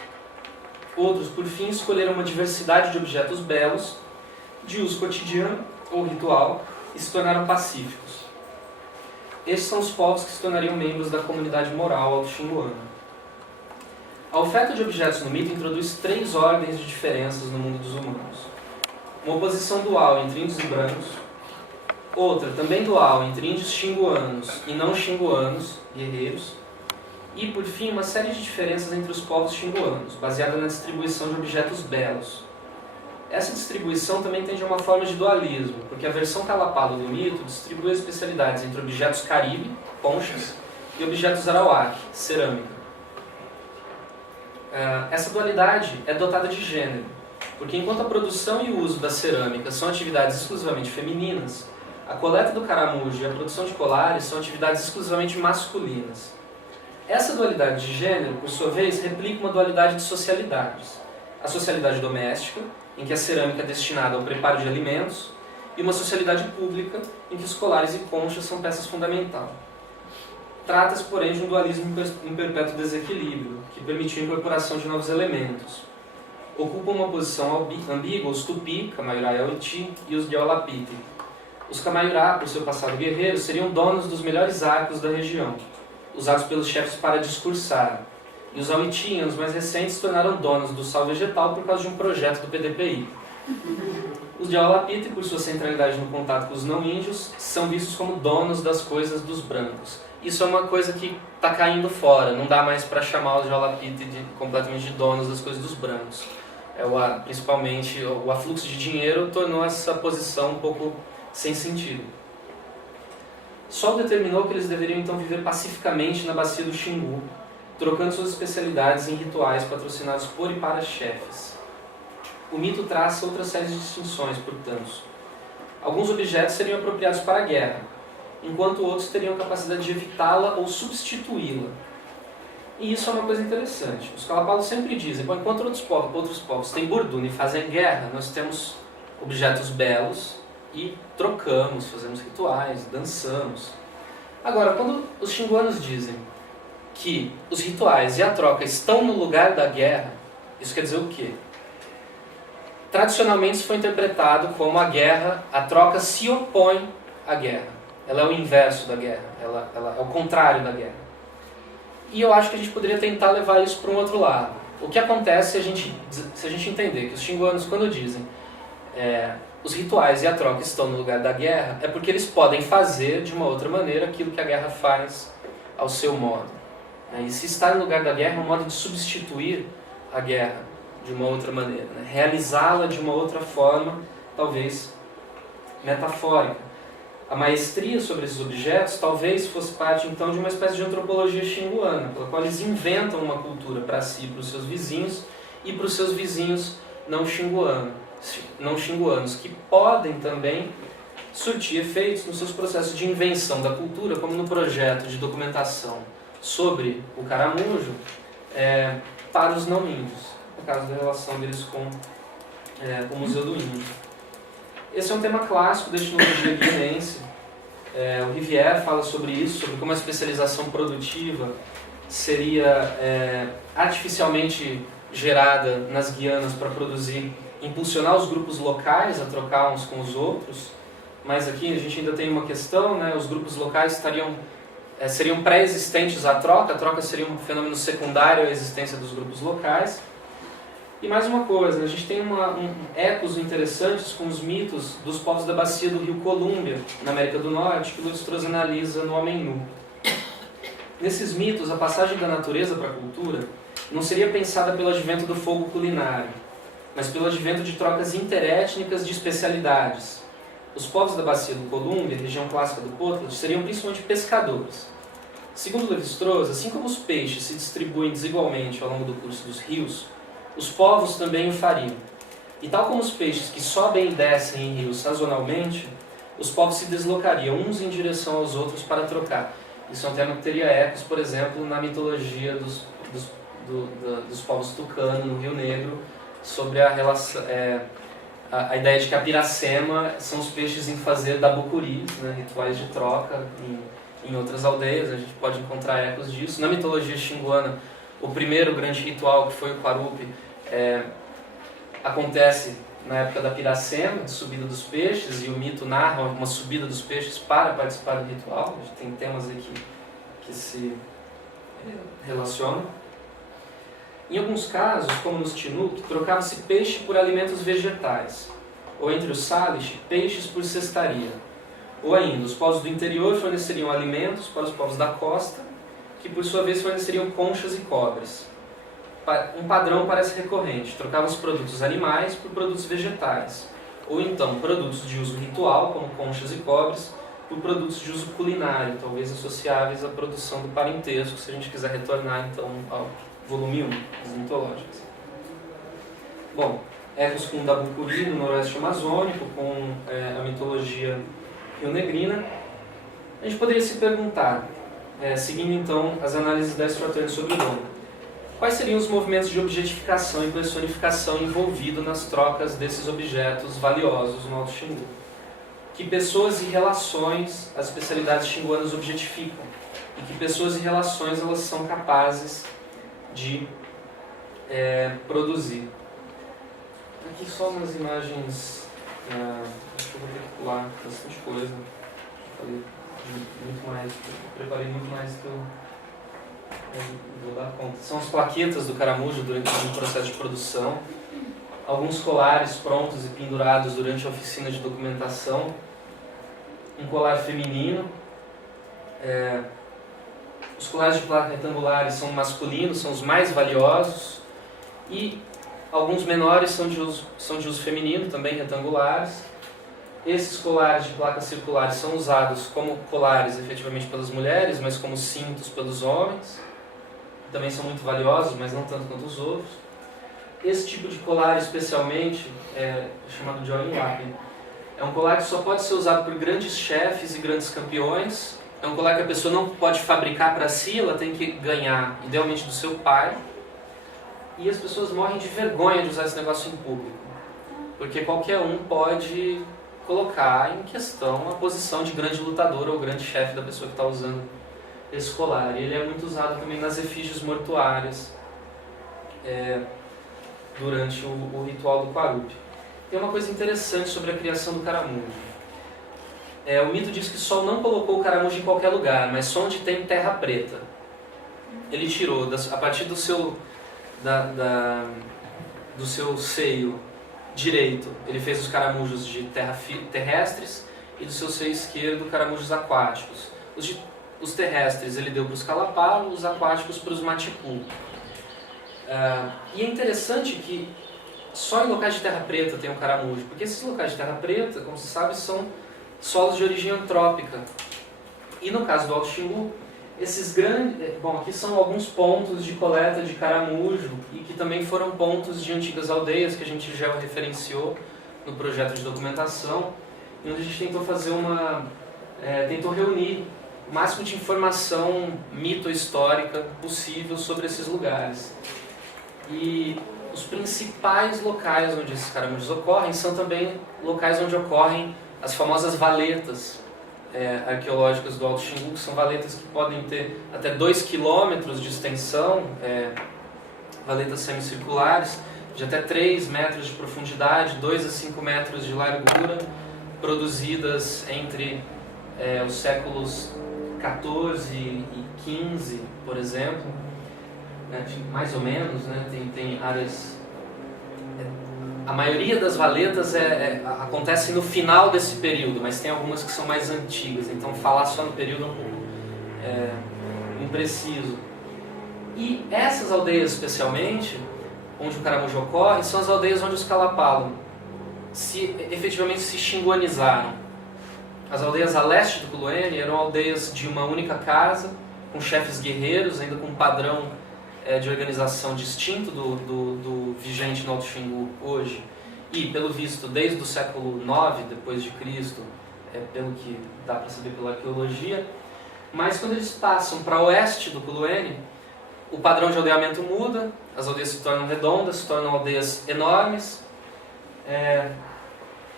Outros, por fim, escolheram uma diversidade de objetos belos, de uso cotidiano ou ritual, e se tornaram pacíficos. Esses são os povos que se tornariam membros da comunidade moral alto-xinguana. A oferta de objetos no mito introduz 3 ordens de diferenças no mundo dos humanos. Uma oposição dual entre índios e brancos, outra também dual entre índios xinguanos e não xinguanos, guerreiros, e, por fim, uma série de diferenças entre os povos xinguanos, baseada na distribuição de objetos belos. Essa distribuição também tende a uma forma de dualismo, porque a versão Kalapalo do mito distribui as especialidades entre objetos caribe, conchas, e objetos arawak, cerâmica. Essa dualidade é dotada de gênero, porque enquanto a produção e o uso da cerâmica são atividades exclusivamente femininas, a coleta do caramujo e a produção de colares são atividades exclusivamente masculinas. Essa dualidade de gênero, por sua vez, replica uma dualidade de socialidades. A socialidade doméstica, em que a cerâmica é destinada ao preparo de alimentos, e uma socialidade pública, em que os colares e conchas são peças fundamentais. Trata-se, porém, de um dualismo em perpétuo desequilíbrio, que permitiu a incorporação de novos elementos. Ocupam uma posição ambígua os Tupi, Kamayurá e Awiti, e os Yaolapiti. Os Kamayurá, por seu passado guerreiro, seriam donos dos melhores arcos da região, usados pelos chefes para discursar. E os Awiti, anos mais recentes, se tornaram donos do sal vegetal por causa de um projeto do PDPI. Os Yaolapiti, por sua centralidade no contato com os não-índios, são vistos como donos das coisas dos brancos. Isso é uma coisa que está caindo fora, não dá mais para chamar os Yaolapiti completamente de donos das coisas dos brancos. Principalmente o afluxo de dinheiro tornou essa posição um pouco sem sentido. Sol determinou que eles deveriam então viver pacificamente na bacia do Xingu, trocando suas especialidades em rituais patrocinados por e para chefes. O mito traça outra série de distinções, portanto. Alguns objetos seriam apropriados para a guerra, enquanto outros teriam a capacidade de evitá-la ou substituí-la. E isso é uma coisa interessante. Os Kalapalo sempre dizem, enquanto outros povos têm burduna e fazem guerra, nós temos objetos belos e trocamos, fazemos rituais, dançamos. Agora, quando os xinguanos dizem que os rituais e a troca estão no lugar da guerra, isso quer dizer o quê? Tradicionalmente isso foi interpretado como a troca se opõe à guerra. Ela é o inverso da guerra, ela é o contrário da guerra. E eu acho que a gente poderia tentar levar isso para um outro lado. O que acontece se a gente entender que os xinguanos, quando dizem os rituais e a troca estão no lugar da guerra, é porque eles podem fazer de uma outra maneira aquilo que a guerra faz ao seu modo. E se está no lugar da guerra é um modo de substituir a guerra de uma outra maneira, realizá-la de uma outra forma, talvez metafórica. A maestria sobre esses objetos talvez fosse parte então de uma espécie de antropologia xinguana, pela qual eles inventam uma cultura para si e para os seus vizinhos e para os seus vizinhos não xinguanos, que podem também surtir efeitos nos seus processos de invenção da cultura, como no projeto de documentação sobre o caramujo para os não índios, no caso da relação deles com o Museu do Índio. Esse é um tema clássico da etnologia guineense. O Rivière fala sobre isso, sobre como a especialização produtiva seria artificialmente gerada nas Guianas para impulsionar os grupos locais a trocar uns com os outros. Mas aqui a gente ainda tem uma questão, os grupos locais seriam pré-existentes à troca, a troca seria um fenômeno secundário à existência dos grupos locais. E mais uma coisa, a gente tem ecos interessantes com os mitos dos povos da bacia do rio Colômbia, na América do Norte, que Lévi-Strauss analisa no Homem Nu. Nesses mitos, a passagem da natureza para a cultura não seria pensada pelo advento do fogo culinário, mas pelo advento de trocas interétnicas de especialidades. Os povos da bacia do Colômbia, região clássica do Portland, seriam principalmente pescadores. Segundo Lévi-Strauss, assim como os peixes se distribuem desigualmente ao longo do curso dos rios, os povos também o fariam. E tal como os peixes que sobem e descem em rios sazonalmente, os povos se deslocariam uns em direção aos outros para trocar. Isso é um tema que teria ecos, por exemplo, na mitologia dos povos tucano, no Rio Negro, sobre a relação, a ideia de que a piracema são os peixes em fazer dabucuris, né, rituais de troca em outras aldeias. A gente pode encontrar ecos disso. Na mitologia xinguana, o primeiro grande ritual, que foi o Quarupi, acontece na época da piracema, de subida dos peixes, e o mito narra uma subida dos peixes para participar do ritual. A gente tem temas aqui que se relacionam. Em alguns casos, como nos Chinook, trocava-se peixe por alimentos vegetais, ou entre os Salish, peixes por cestaria. Ou ainda, os povos do interior forneceriam alimentos para os povos da costa, que por sua vez forneceriam conchas e cobres. Um padrão parece recorrente: trocava os produtos animais por produtos vegetais, ou então produtos de uso ritual, como conchas e cobres, por produtos de uso culinário, talvez associáveis à produção do parentesco, se a gente quiser retornar então ao volume 1 dos mitológicos. Bom, ecos com o Dabucuri no noroeste amazônico, com a mitologia rionegrina. A gente poderia se perguntar, seguindo então as análises da Stratton sobre o dono, quais seriam os movimentos de objetificação e personificação envolvidos nas trocas desses objetos valiosos no Alto Xingu? Que pessoas e relações as especialidades xinguanas objetificam? E que pessoas e relações elas são capazes de produzir? Aqui só umas imagens, acho que eu vou ter que pular bastante coisa. Falei muito mais, preparei muito mais do que eu vou dar conta. São as plaquetas do caramujo durante o processo de produção, alguns colares prontos e pendurados durante a oficina de documentação, um colar feminino, os colares de placa retangulares são masculinos, são os mais valiosos, e alguns menores são de uso feminino, também retangulares. Esses colares de placas circulares são usados como colares efetivamente pelas mulheres, mas como cintos pelos homens. Também são muito valiosos, mas não tanto quanto os outros. Esse tipo de colar especialmente é chamado de Orinwap. É um colar que só pode ser usado por grandes chefes e grandes campeões. É um colar que a pessoa não pode fabricar para si, ela tem que ganhar, idealmente, do seu pai. E as pessoas morrem de vergonha de usar esse negócio em público, porque qualquer um pode colocar em questão a posição de grande lutador ou grande chefe da pessoa que está usando esse colar. E ele é muito usado também nas efígies mortuárias durante o ritual do Quarupi. Tem uma coisa interessante sobre a criação do caramujo. O mito diz que Sol não colocou o caramujo em qualquer lugar, mas só onde tem terra preta. Ele tirou, a partir do seu seio direito, ele fez os caramujos de terrestres, e do seu seio esquerdo, caramujos aquáticos. Os terrestres ele deu para os Kalapalo, os aquáticos para os Matipu. E é interessante que só em locais de terra preta tem um caramujo, porque esses locais de terra preta, como se sabe, são solos de origem antrópica. E no caso do Alto Xingu, esses grandes... Bom, aqui são alguns pontos de coleta de caramujo e que também foram pontos de antigas aldeias que a gente já referenciou no projeto de documentação, e onde a gente tentou fazer tentou reunir o máximo de informação mito-histórica possível sobre esses lugares. E os principais locais onde esses caramujos ocorrem são também locais onde ocorrem as famosas valetas arqueológicas do Alto Xingu, que são valetas que podem ter até 2 km de extensão, valetas semicirculares, de até 3 metros de profundidade, 2 a 5 metros de largura, produzidas entre os séculos 14 e 15, por exemplo, mais ou menos, né? Tem áreas A maioria das valetas acontece no final desse período, mas tem algumas que são mais antigas, então falar só no período é um pouco impreciso. E essas aldeias especialmente, onde o caramujo ocorre, são as aldeias onde os Kalapalo efetivamente se xinguanizaram. As aldeias a leste do Kuluene eram aldeias de uma única casa, com chefes guerreiros, ainda com um padrão de organização distinto do vigente no Alto Xingu hoje. E, pelo visto, desde o século IX depois de Cristo, pelo que dá para saber pela arqueologia. Mas quando eles passam para oeste do Kuluene, o padrão de aldeamento muda, as aldeias se tornam redondas, se tornam aldeias enormes.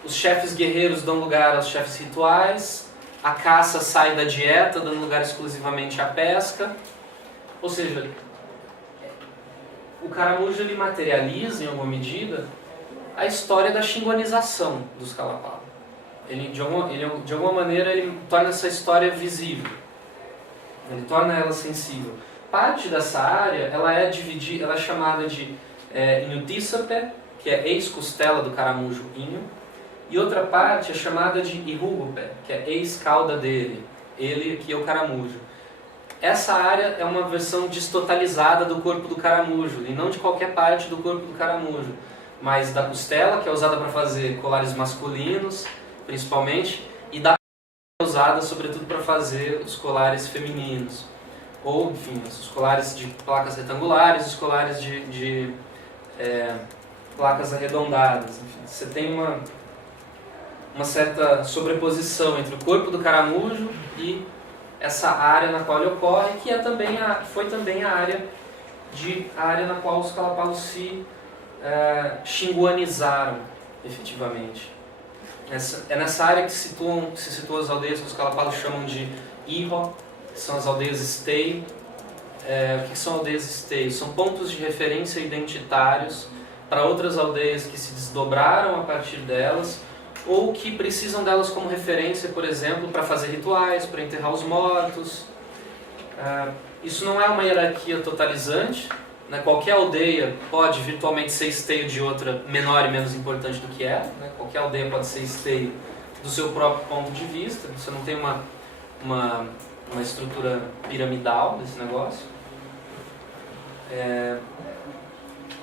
Os chefes guerreiros dão lugar aos chefes rituais, a caça sai da dieta, dando lugar exclusivamente à pesca. Ou seja, o caramujo ele materializa, em alguma medida, a história da xinguanização dos Kalapalo. Ele, de alguma maneira, ele torna essa história visível. Ele torna ela sensível. Parte dessa área ela é dividida, ela é chamada de Inhutissape, que é ex-costela do caramujo Inho, e outra parte é chamada de Irugupe, que é ex-cauda dele, ele que é o caramujo. Essa área é uma versão destotalizada do corpo do caramujo, e não de qualquer parte do corpo do caramujo, mas da costela, que é usada para fazer colares masculinos, principalmente, e da que é usada sobretudo para fazer os colares femininos. Ou, enfim, os colares de placas retangulares, os colares de placas arredondadas. Enfim, você tem uma certa sobreposição entre o corpo do caramujo e essa área na qual ele ocorre, que foi também a área na qual os Kalapalo se xinguanizaram, efetivamente. É nessa área que se situam as aldeias que os Kalapalo chamam de Iho, que são as aldeias esteio. O que são aldeias esteio? São pontos de referência identitários para outras aldeias que se desdobraram a partir delas, ou que precisam delas como referência, por exemplo, para fazer rituais, para enterrar os mortos. Isso não é uma hierarquia totalizante, né? Qualquer aldeia pode virtualmente ser esteio de outra menor e menos importante do que ela, né? Qualquer aldeia pode ser esteio do seu próprio ponto de vista, você não tem uma estrutura piramidal desse negócio.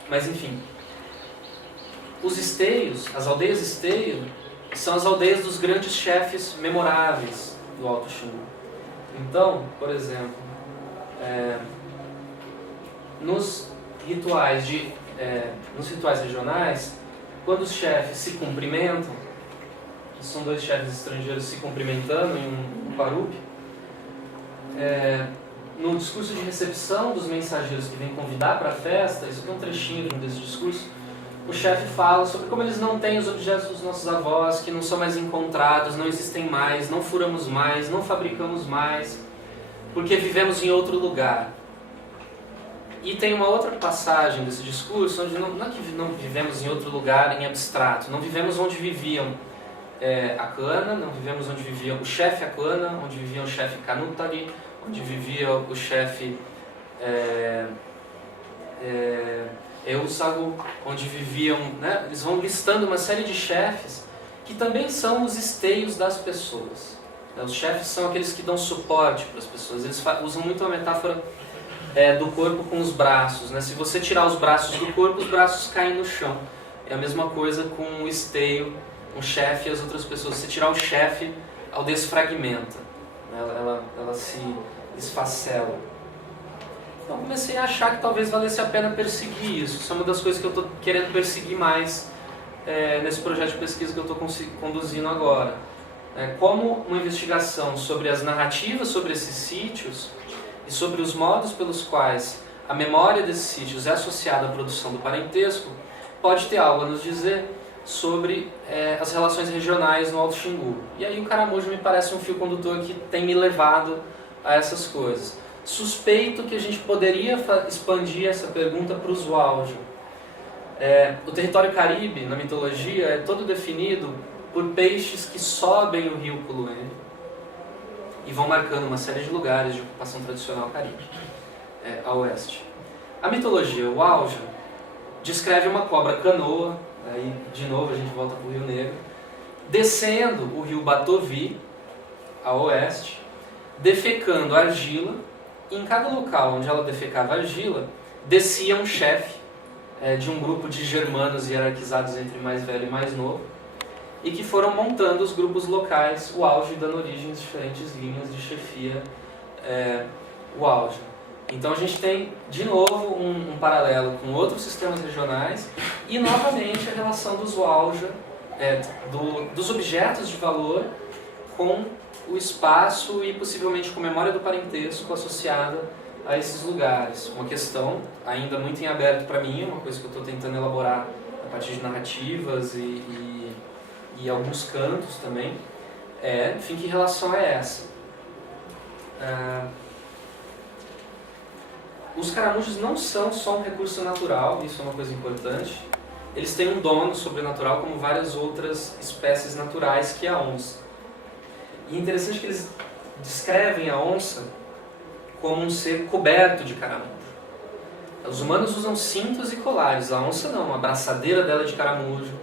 Mas enfim, os esteios, as aldeias esteio, são as aldeias dos grandes chefes memoráveis do Alto Xingu. Então, por exemplo, nos rituais regionais, quando os chefes se cumprimentam, que são dois chefes estrangeiros se cumprimentando em um parupi, no discurso de recepção dos mensageiros que vêm convidar para a festa, isso aqui é um trechinho desse discurso, o chefe fala sobre como eles não têm os objetos dos nossos avós, que não são mais encontrados, não existem mais, não furamos mais, não fabricamos mais, porque vivemos em outro lugar. E tem uma outra passagem desse discurso, onde não é que não vivemos em outro lugar em abstrato, não vivemos onde viviam Akana, não vivemos onde vivia o chefe Akana, onde vivia o chefe Kanutari, onde vivia o chefe Eusago, onde viviam, né? Eles vão listando uma série de chefes que também são os esteios das pessoas. Os chefes são aqueles que dão suporte para as pessoas. Eles usam muito a metáfora do corpo com os braços, né? Se você tirar os braços do corpo, os braços caem no chão. É a mesma coisa com o esteio, um chefe e as outras pessoas. Se tirar o chefe, a aldeia se fragmenta, né? Ela se esfacela. Então comecei a achar que talvez valesse a pena perseguir isso. Isso é uma das coisas que eu estou querendo perseguir mais nesse projeto de pesquisa que eu estou conduzindo agora. Como uma investigação sobre as narrativas sobre esses sítios e sobre os modos pelos quais a memória desses sítios é associada à produção do parentesco pode ter algo a nos dizer sobre as relações regionais no Alto Xingu. E aí o caramujo me parece um fio condutor que tem me levado a essas coisas. Suspeito que a gente poderia expandir essa pergunta para os Waljô. O território Caribe, na mitologia, é todo definido por peixes que sobem o rio Kuluene e vão marcando uma série de lugares de ocupação tradicional caribe, a oeste. A mitologia Waljô descreve uma cobra canoa, aí de novo a gente volta para o Rio Negro, descendo o rio Batovi, a oeste, defecando argila, e em cada local onde ela defecava argila, descia um chefe de um grupo de germanos hierarquizados entre mais velho e mais novo, e que foram montando os grupos locais, o auge, dando origem às diferentes linhas de chefia, o auge. Então a gente tem, de novo, um paralelo com outros sistemas regionais e, novamente, a relação dos auge, dos objetos de valor com o espaço e, possivelmente, com memória do parentesco associada a esses lugares. Uma questão ainda muito em aberto para mim, uma coisa que eu estou tentando elaborar a partir de narrativas e alguns cantos também, enfim, que relação é essa? Os caramujos não são só um recurso natural, isso é uma coisa importante. Eles têm um dono sobrenatural como várias outras espécies naturais, que é a onça. E é interessante que eles descrevem a onça como um ser coberto de caramujo. Os humanos usam cintos e colares, a onça não, a braçadeira dela é de caramujo,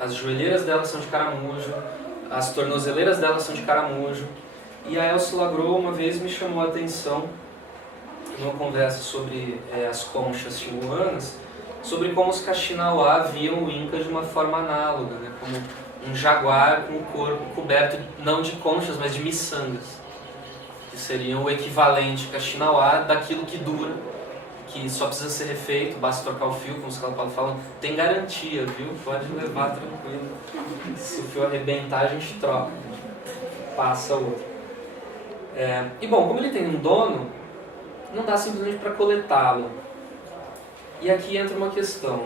as joelheiras dela são de caramujo, as tornozeleiras dela são de caramujo. E a Elsie Lagro uma vez me chamou a atenção, numa conversa sobre as conchas xinguanas, sobre como os Kaxinawá viam o Inca de uma forma análoga, né? Como um jaguar com o corpo coberto não de conchas, mas de miçangas, que seriam o equivalente Kaxinawá daquilo que dura, que só precisa ser refeito, basta trocar o fio, como os calapalos falam, tem garantia, viu? Pode levar tranquilo. Se o fio arrebentar, a gente troca, passa outro. E bom, como ele tem um dono, não dá simplesmente para coletá-lo. E aqui entra uma questão,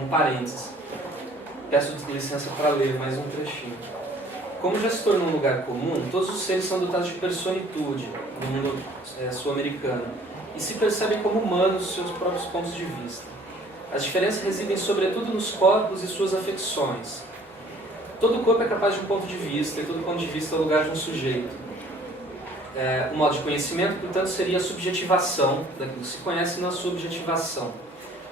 um parênteses. Peço licença para ler mais um trechinho. Como já se tornou um lugar comum, todos os seres são dotados de personitude no mundo sul-americano e se percebem como humanos dos seus próprios pontos de vista. As diferenças residem sobretudo nos corpos e suas afecções. Todo corpo é capaz de um ponto de vista e todo ponto de vista é o lugar de um sujeito. O modo de conhecimento, portanto, seria a subjetivação daquilo que se conhece na sua objetivação.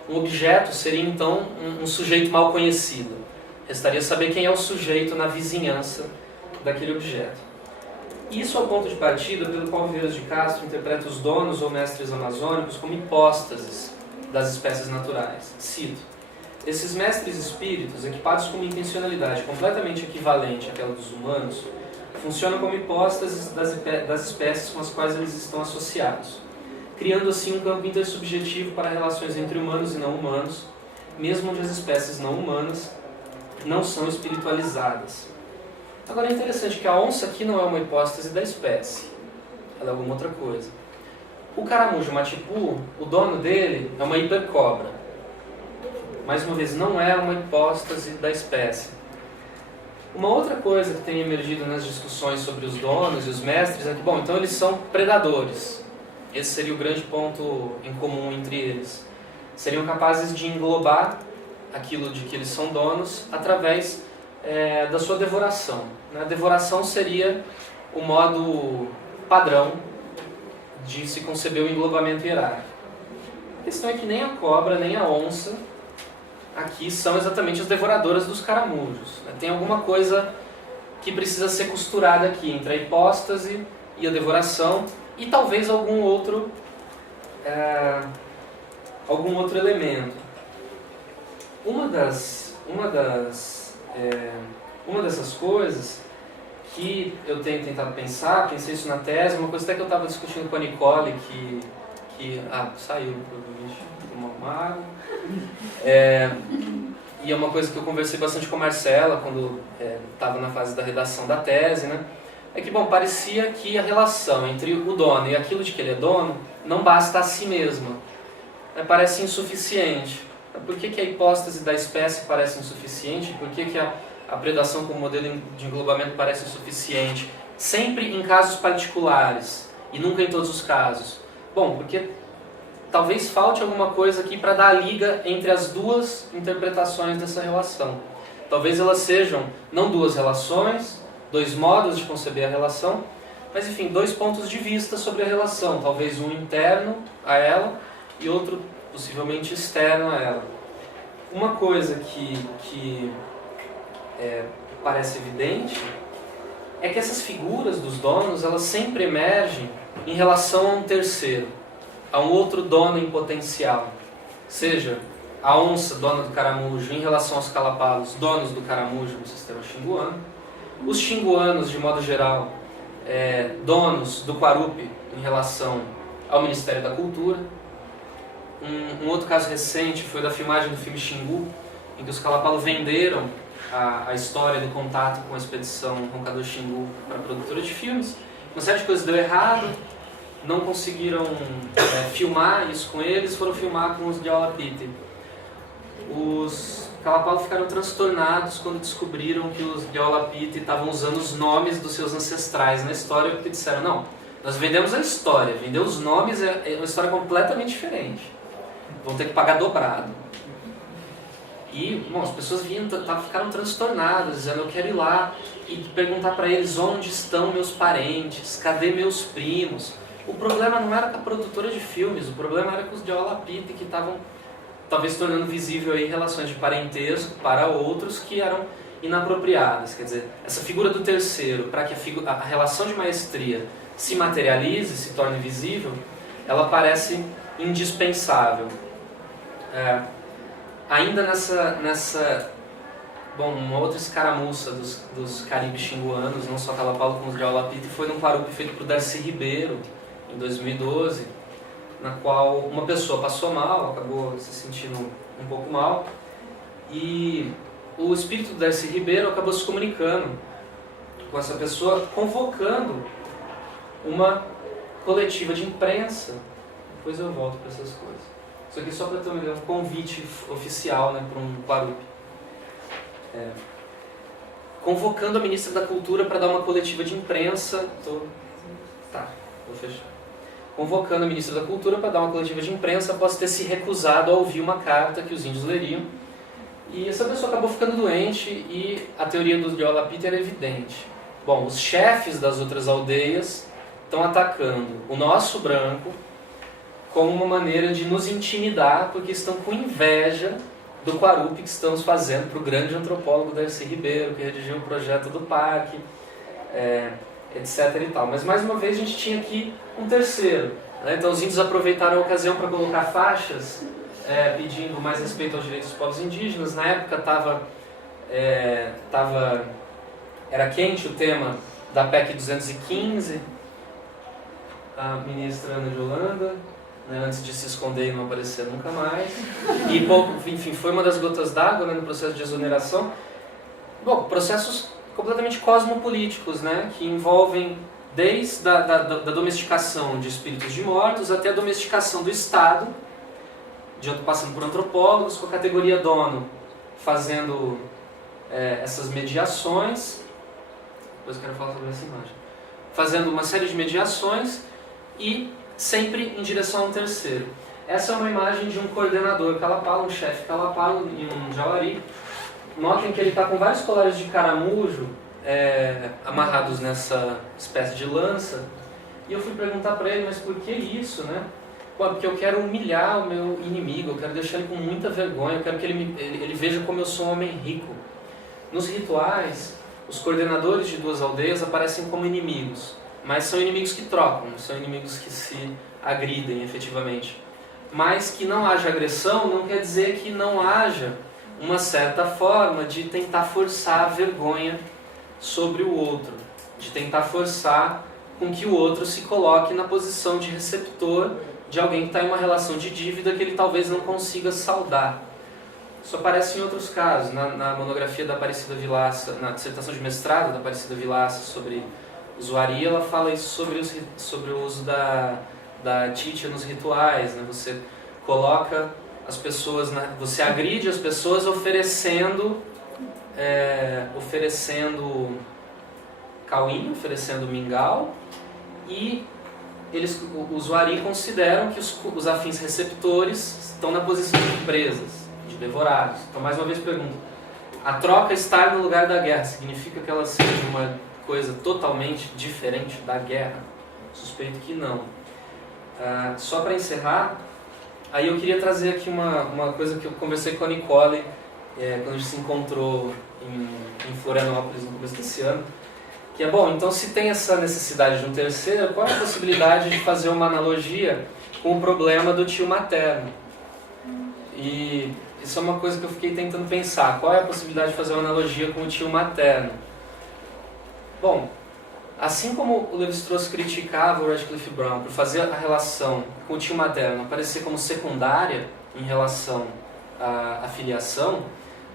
Um objeto seria, então, um sujeito mal conhecido. Restaria saber quem é o sujeito na vizinhança daquele objeto. Isso é o ponto de partida pelo qual Vieira de Castro interpreta os donos ou mestres amazônicos como hipóstases das espécies naturais. Cito: esses mestres espíritos, equipados com uma intencionalidade completamente equivalente àquela dos humanos, funcionam como hipóstases das espécies com as quais eles estão associados, criando assim um campo intersubjetivo para relações entre humanos e não humanos, mesmo onde as espécies não humanas não são espiritualizadas. Agora é interessante que a onça aqui não é uma hipóstase da espécie, ela é alguma outra coisa. O caramujo matipu, o dono dele é uma hipercobra. Mais uma vez, não é uma hipóstase da espécie. Uma outra coisa que tem emergido nas discussões sobre os donos e os mestres é que, bom, então eles são predadores. Esse seria o grande ponto em comum entre eles. Seriam capazes de englobar aquilo de que eles são donos através da sua devoração. A devoração seria o modo padrão de se conceber o englobamento hierárquico. A questão é que nem a cobra, nem a onça aqui são exatamente as devoradoras dos caramujos. Tem alguma coisa que precisa ser costurada aqui entre a hipóstase e a devoração e talvez algum outro elemento. Uma dessas coisas que eu tenho tentado pensar, pensei isso na tese, uma coisa até que eu estava discutindo com a Nicole, saiu provavelmente, uma água. E é uma coisa que eu conversei bastante com a Marcela quando estava na fase da redação da tese, né? É que, bom, parecia que a relação entre o dono e aquilo de que ele é dono não basta a si mesma. Parece insuficiente. Por que a hipóstase da espécie parece insuficiente? Por que a predação como modelo de englobamento parece insuficiente? Sempre em casos particulares e nunca em todos os casos. Bom, porque talvez falte alguma coisa aqui para dar a liga entre as duas interpretações dessa relação. Talvez elas sejam não duas relações, dois modos de conceber a relação, mas enfim, dois pontos de vista sobre a relação. Talvez um interno a ela e outro possivelmente externo a ela. uma coisa que parece evidente é que essas figuras dos donos, elas sempre emergem em relação a um terceiro, a um outro dono em potencial. Seja a onça, dona do caramujo, em relação aos calapalos, donos do caramujo no sistema xinguano. Os xinguanos, de modo geral, donos do Quarupi em relação ao Ministério da Cultura. Um outro caso recente foi da filmagem do filme Xingu, em que os Calapalo venderam a história do contato com a expedição Roncador Xingu para a produtora de filmes. Uma série de coisas deu errado, não conseguiram filmar isso com eles, foram filmar com os Diaulapiti. Os Calapalo ficaram transtornados quando descobriram que os Diaulapiti estavam usando os nomes dos seus ancestrais na história, porque disseram, não, nós vendemos a história, vender os nomes é uma história completamente diferente. Vão ter que pagar dobrado. E, bom, as pessoas ficaram transtornadas, dizendo, eu quero ir lá e perguntar para eles onde estão meus parentes, cadê meus primos. O problema não era com a produtora de filmes, o problema era com os Diaulapiti que estavam talvez tornando visível aí relações de parentesco para outros que eram inapropriadas. Quer dizer, essa figura do terceiro, para que a relação de maestria se materialize, se torne visível, ela parece indispensável. Ainda uma outra escaramuça dos caribes xinguanos, não só Calapalo como os Diaulapiti, foi num Quarupi feito por Darcy Ribeiro, em 2012, na qual uma pessoa passou mal, acabou se sentindo um pouco mal, e o espírito do Darcy Ribeiro acabou se comunicando com essa pessoa, convocando uma coletiva de imprensa. Depois eu volto para essas coisas. Isso aqui só para ter uma ideia, um convite oficial, né, para um Quarupi. Convocando a ministra da Cultura para dar uma coletiva de imprensa. Vou fechar. Convocando a ministra da Cultura para dar uma coletiva de imprensa após ter se recusado a ouvir uma carta que os índios leriam. E essa pessoa acabou ficando doente e a teoria do Diaulapiti era evidente. Bom, os chefes das outras aldeias estão atacando o nosso branco como uma maneira de nos intimidar, porque estão com inveja do Quarupi que estamos fazendo para o grande antropólogo Darcy Ribeiro, que redigiu o projeto do parque, etc. e tal. Mas mais uma vez a gente tinha aqui um terceiro. Né? Então os índios aproveitaram a ocasião para colocar faixas pedindo mais respeito aos direitos dos povos indígenas. Na época era quente o tema da PEC 215, a ministra Ana de Holanda, né, antes de se esconder e não aparecer nunca mais. E, enfim, foi uma das gotas d'água, né, no processo de exoneração. Bom, processos completamente cosmopolíticos, né, que envolvem desde da domesticação de espíritos de mortos até a domesticação do Estado, passando por antropólogos, com a categoria dono, fazendo essas mediações. Depois eu quero falar sobre essa imagem. Fazendo uma série de mediações e sempre em direção a um terceiro. Essa é uma imagem de um coordenador Calapalo, um chefe Calapalo e um Jauari. Notem que ele está com vários colares de caramujo amarrados nessa espécie de lança. E eu fui perguntar para ele, mas por que isso, né? Pô, porque eu quero humilhar o meu inimigo, eu quero deixar ele com muita vergonha, eu quero que ele veja como eu sou um homem rico. Nos rituais, os coordenadores de duas aldeias aparecem como inimigos, mas são inimigos que trocam, são inimigos que se agridem efetivamente. Mas que não haja agressão não quer dizer que não haja uma certa forma de tentar forçar a vergonha sobre o outro, de tentar forçar com que o outro se coloque na posição de receptor de alguém que está em uma relação de dívida que ele talvez não consiga saldar. Isso aparece em outros casos, na monografia da Aparecida Vilaça, na dissertação de mestrado da Aparecida Vilaça sobre usuaria, ela fala isso sobre o uso da titia nos rituais, né? Você coloca as pessoas, você agride as pessoas oferecendo cauim, oferecendo mingau, e os usuários consideram que os afins receptores estão na posição de presas, de devorados. Então, mais uma vez pergunto, a troca estar no lugar da guerra significa que ela seja uma coisa totalmente diferente da guerra? Suspeito que não. Só para encerrar, aí eu queria trazer aqui uma coisa que eu conversei com a Nicole quando a gente se encontrou em Florianópolis no começo desse ano, que é, bom, então se tem essa necessidade de um terceiro, qual é a possibilidade de fazer uma analogia com o problema do tio materno? E isso é uma coisa que eu fiquei tentando pensar, qual é a possibilidade de fazer uma analogia com o tio materno? Bom, assim como o Levi-Strauss criticava o Radcliffe Brown por fazer a relação com o tio materno aparecer como secundária em relação à filiação,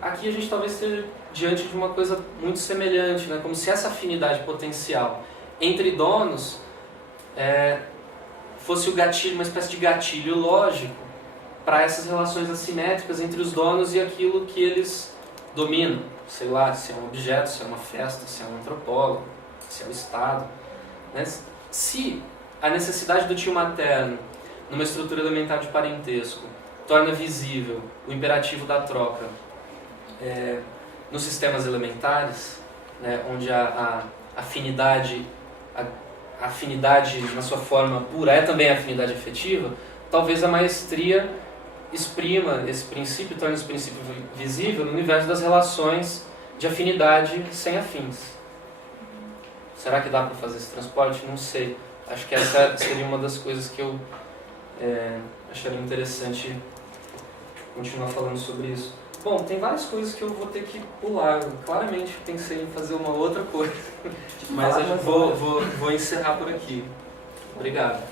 aqui a gente talvez esteja diante de uma coisa muito semelhante, né? Como se essa afinidade potencial entre donos fosse o gatilho, uma espécie de gatilho lógico para essas relações assimétricas entre os donos e aquilo que eles dominam. Sei lá, se é um objeto, se é uma festa, se é um antropólogo, se é o Estado. Né? Se a necessidade do tio materno numa estrutura elementar de parentesco torna visível o imperativo da troca nos sistemas elementares, né, onde a afinidade na sua forma pura é também a afinidade afetiva, talvez a maestria exprima esse princípio, torne esse princípio visível no universo das relações de afinidade sem afins. Será que dá para fazer esse transporte? Não sei. Acho que essa seria uma das coisas que eu acharia interessante continuar falando sobre isso. Bom, tem várias coisas que eu vou ter que pular. Eu claramente pensei em fazer uma outra coisa, mas acho que vou encerrar por aqui. Obrigado.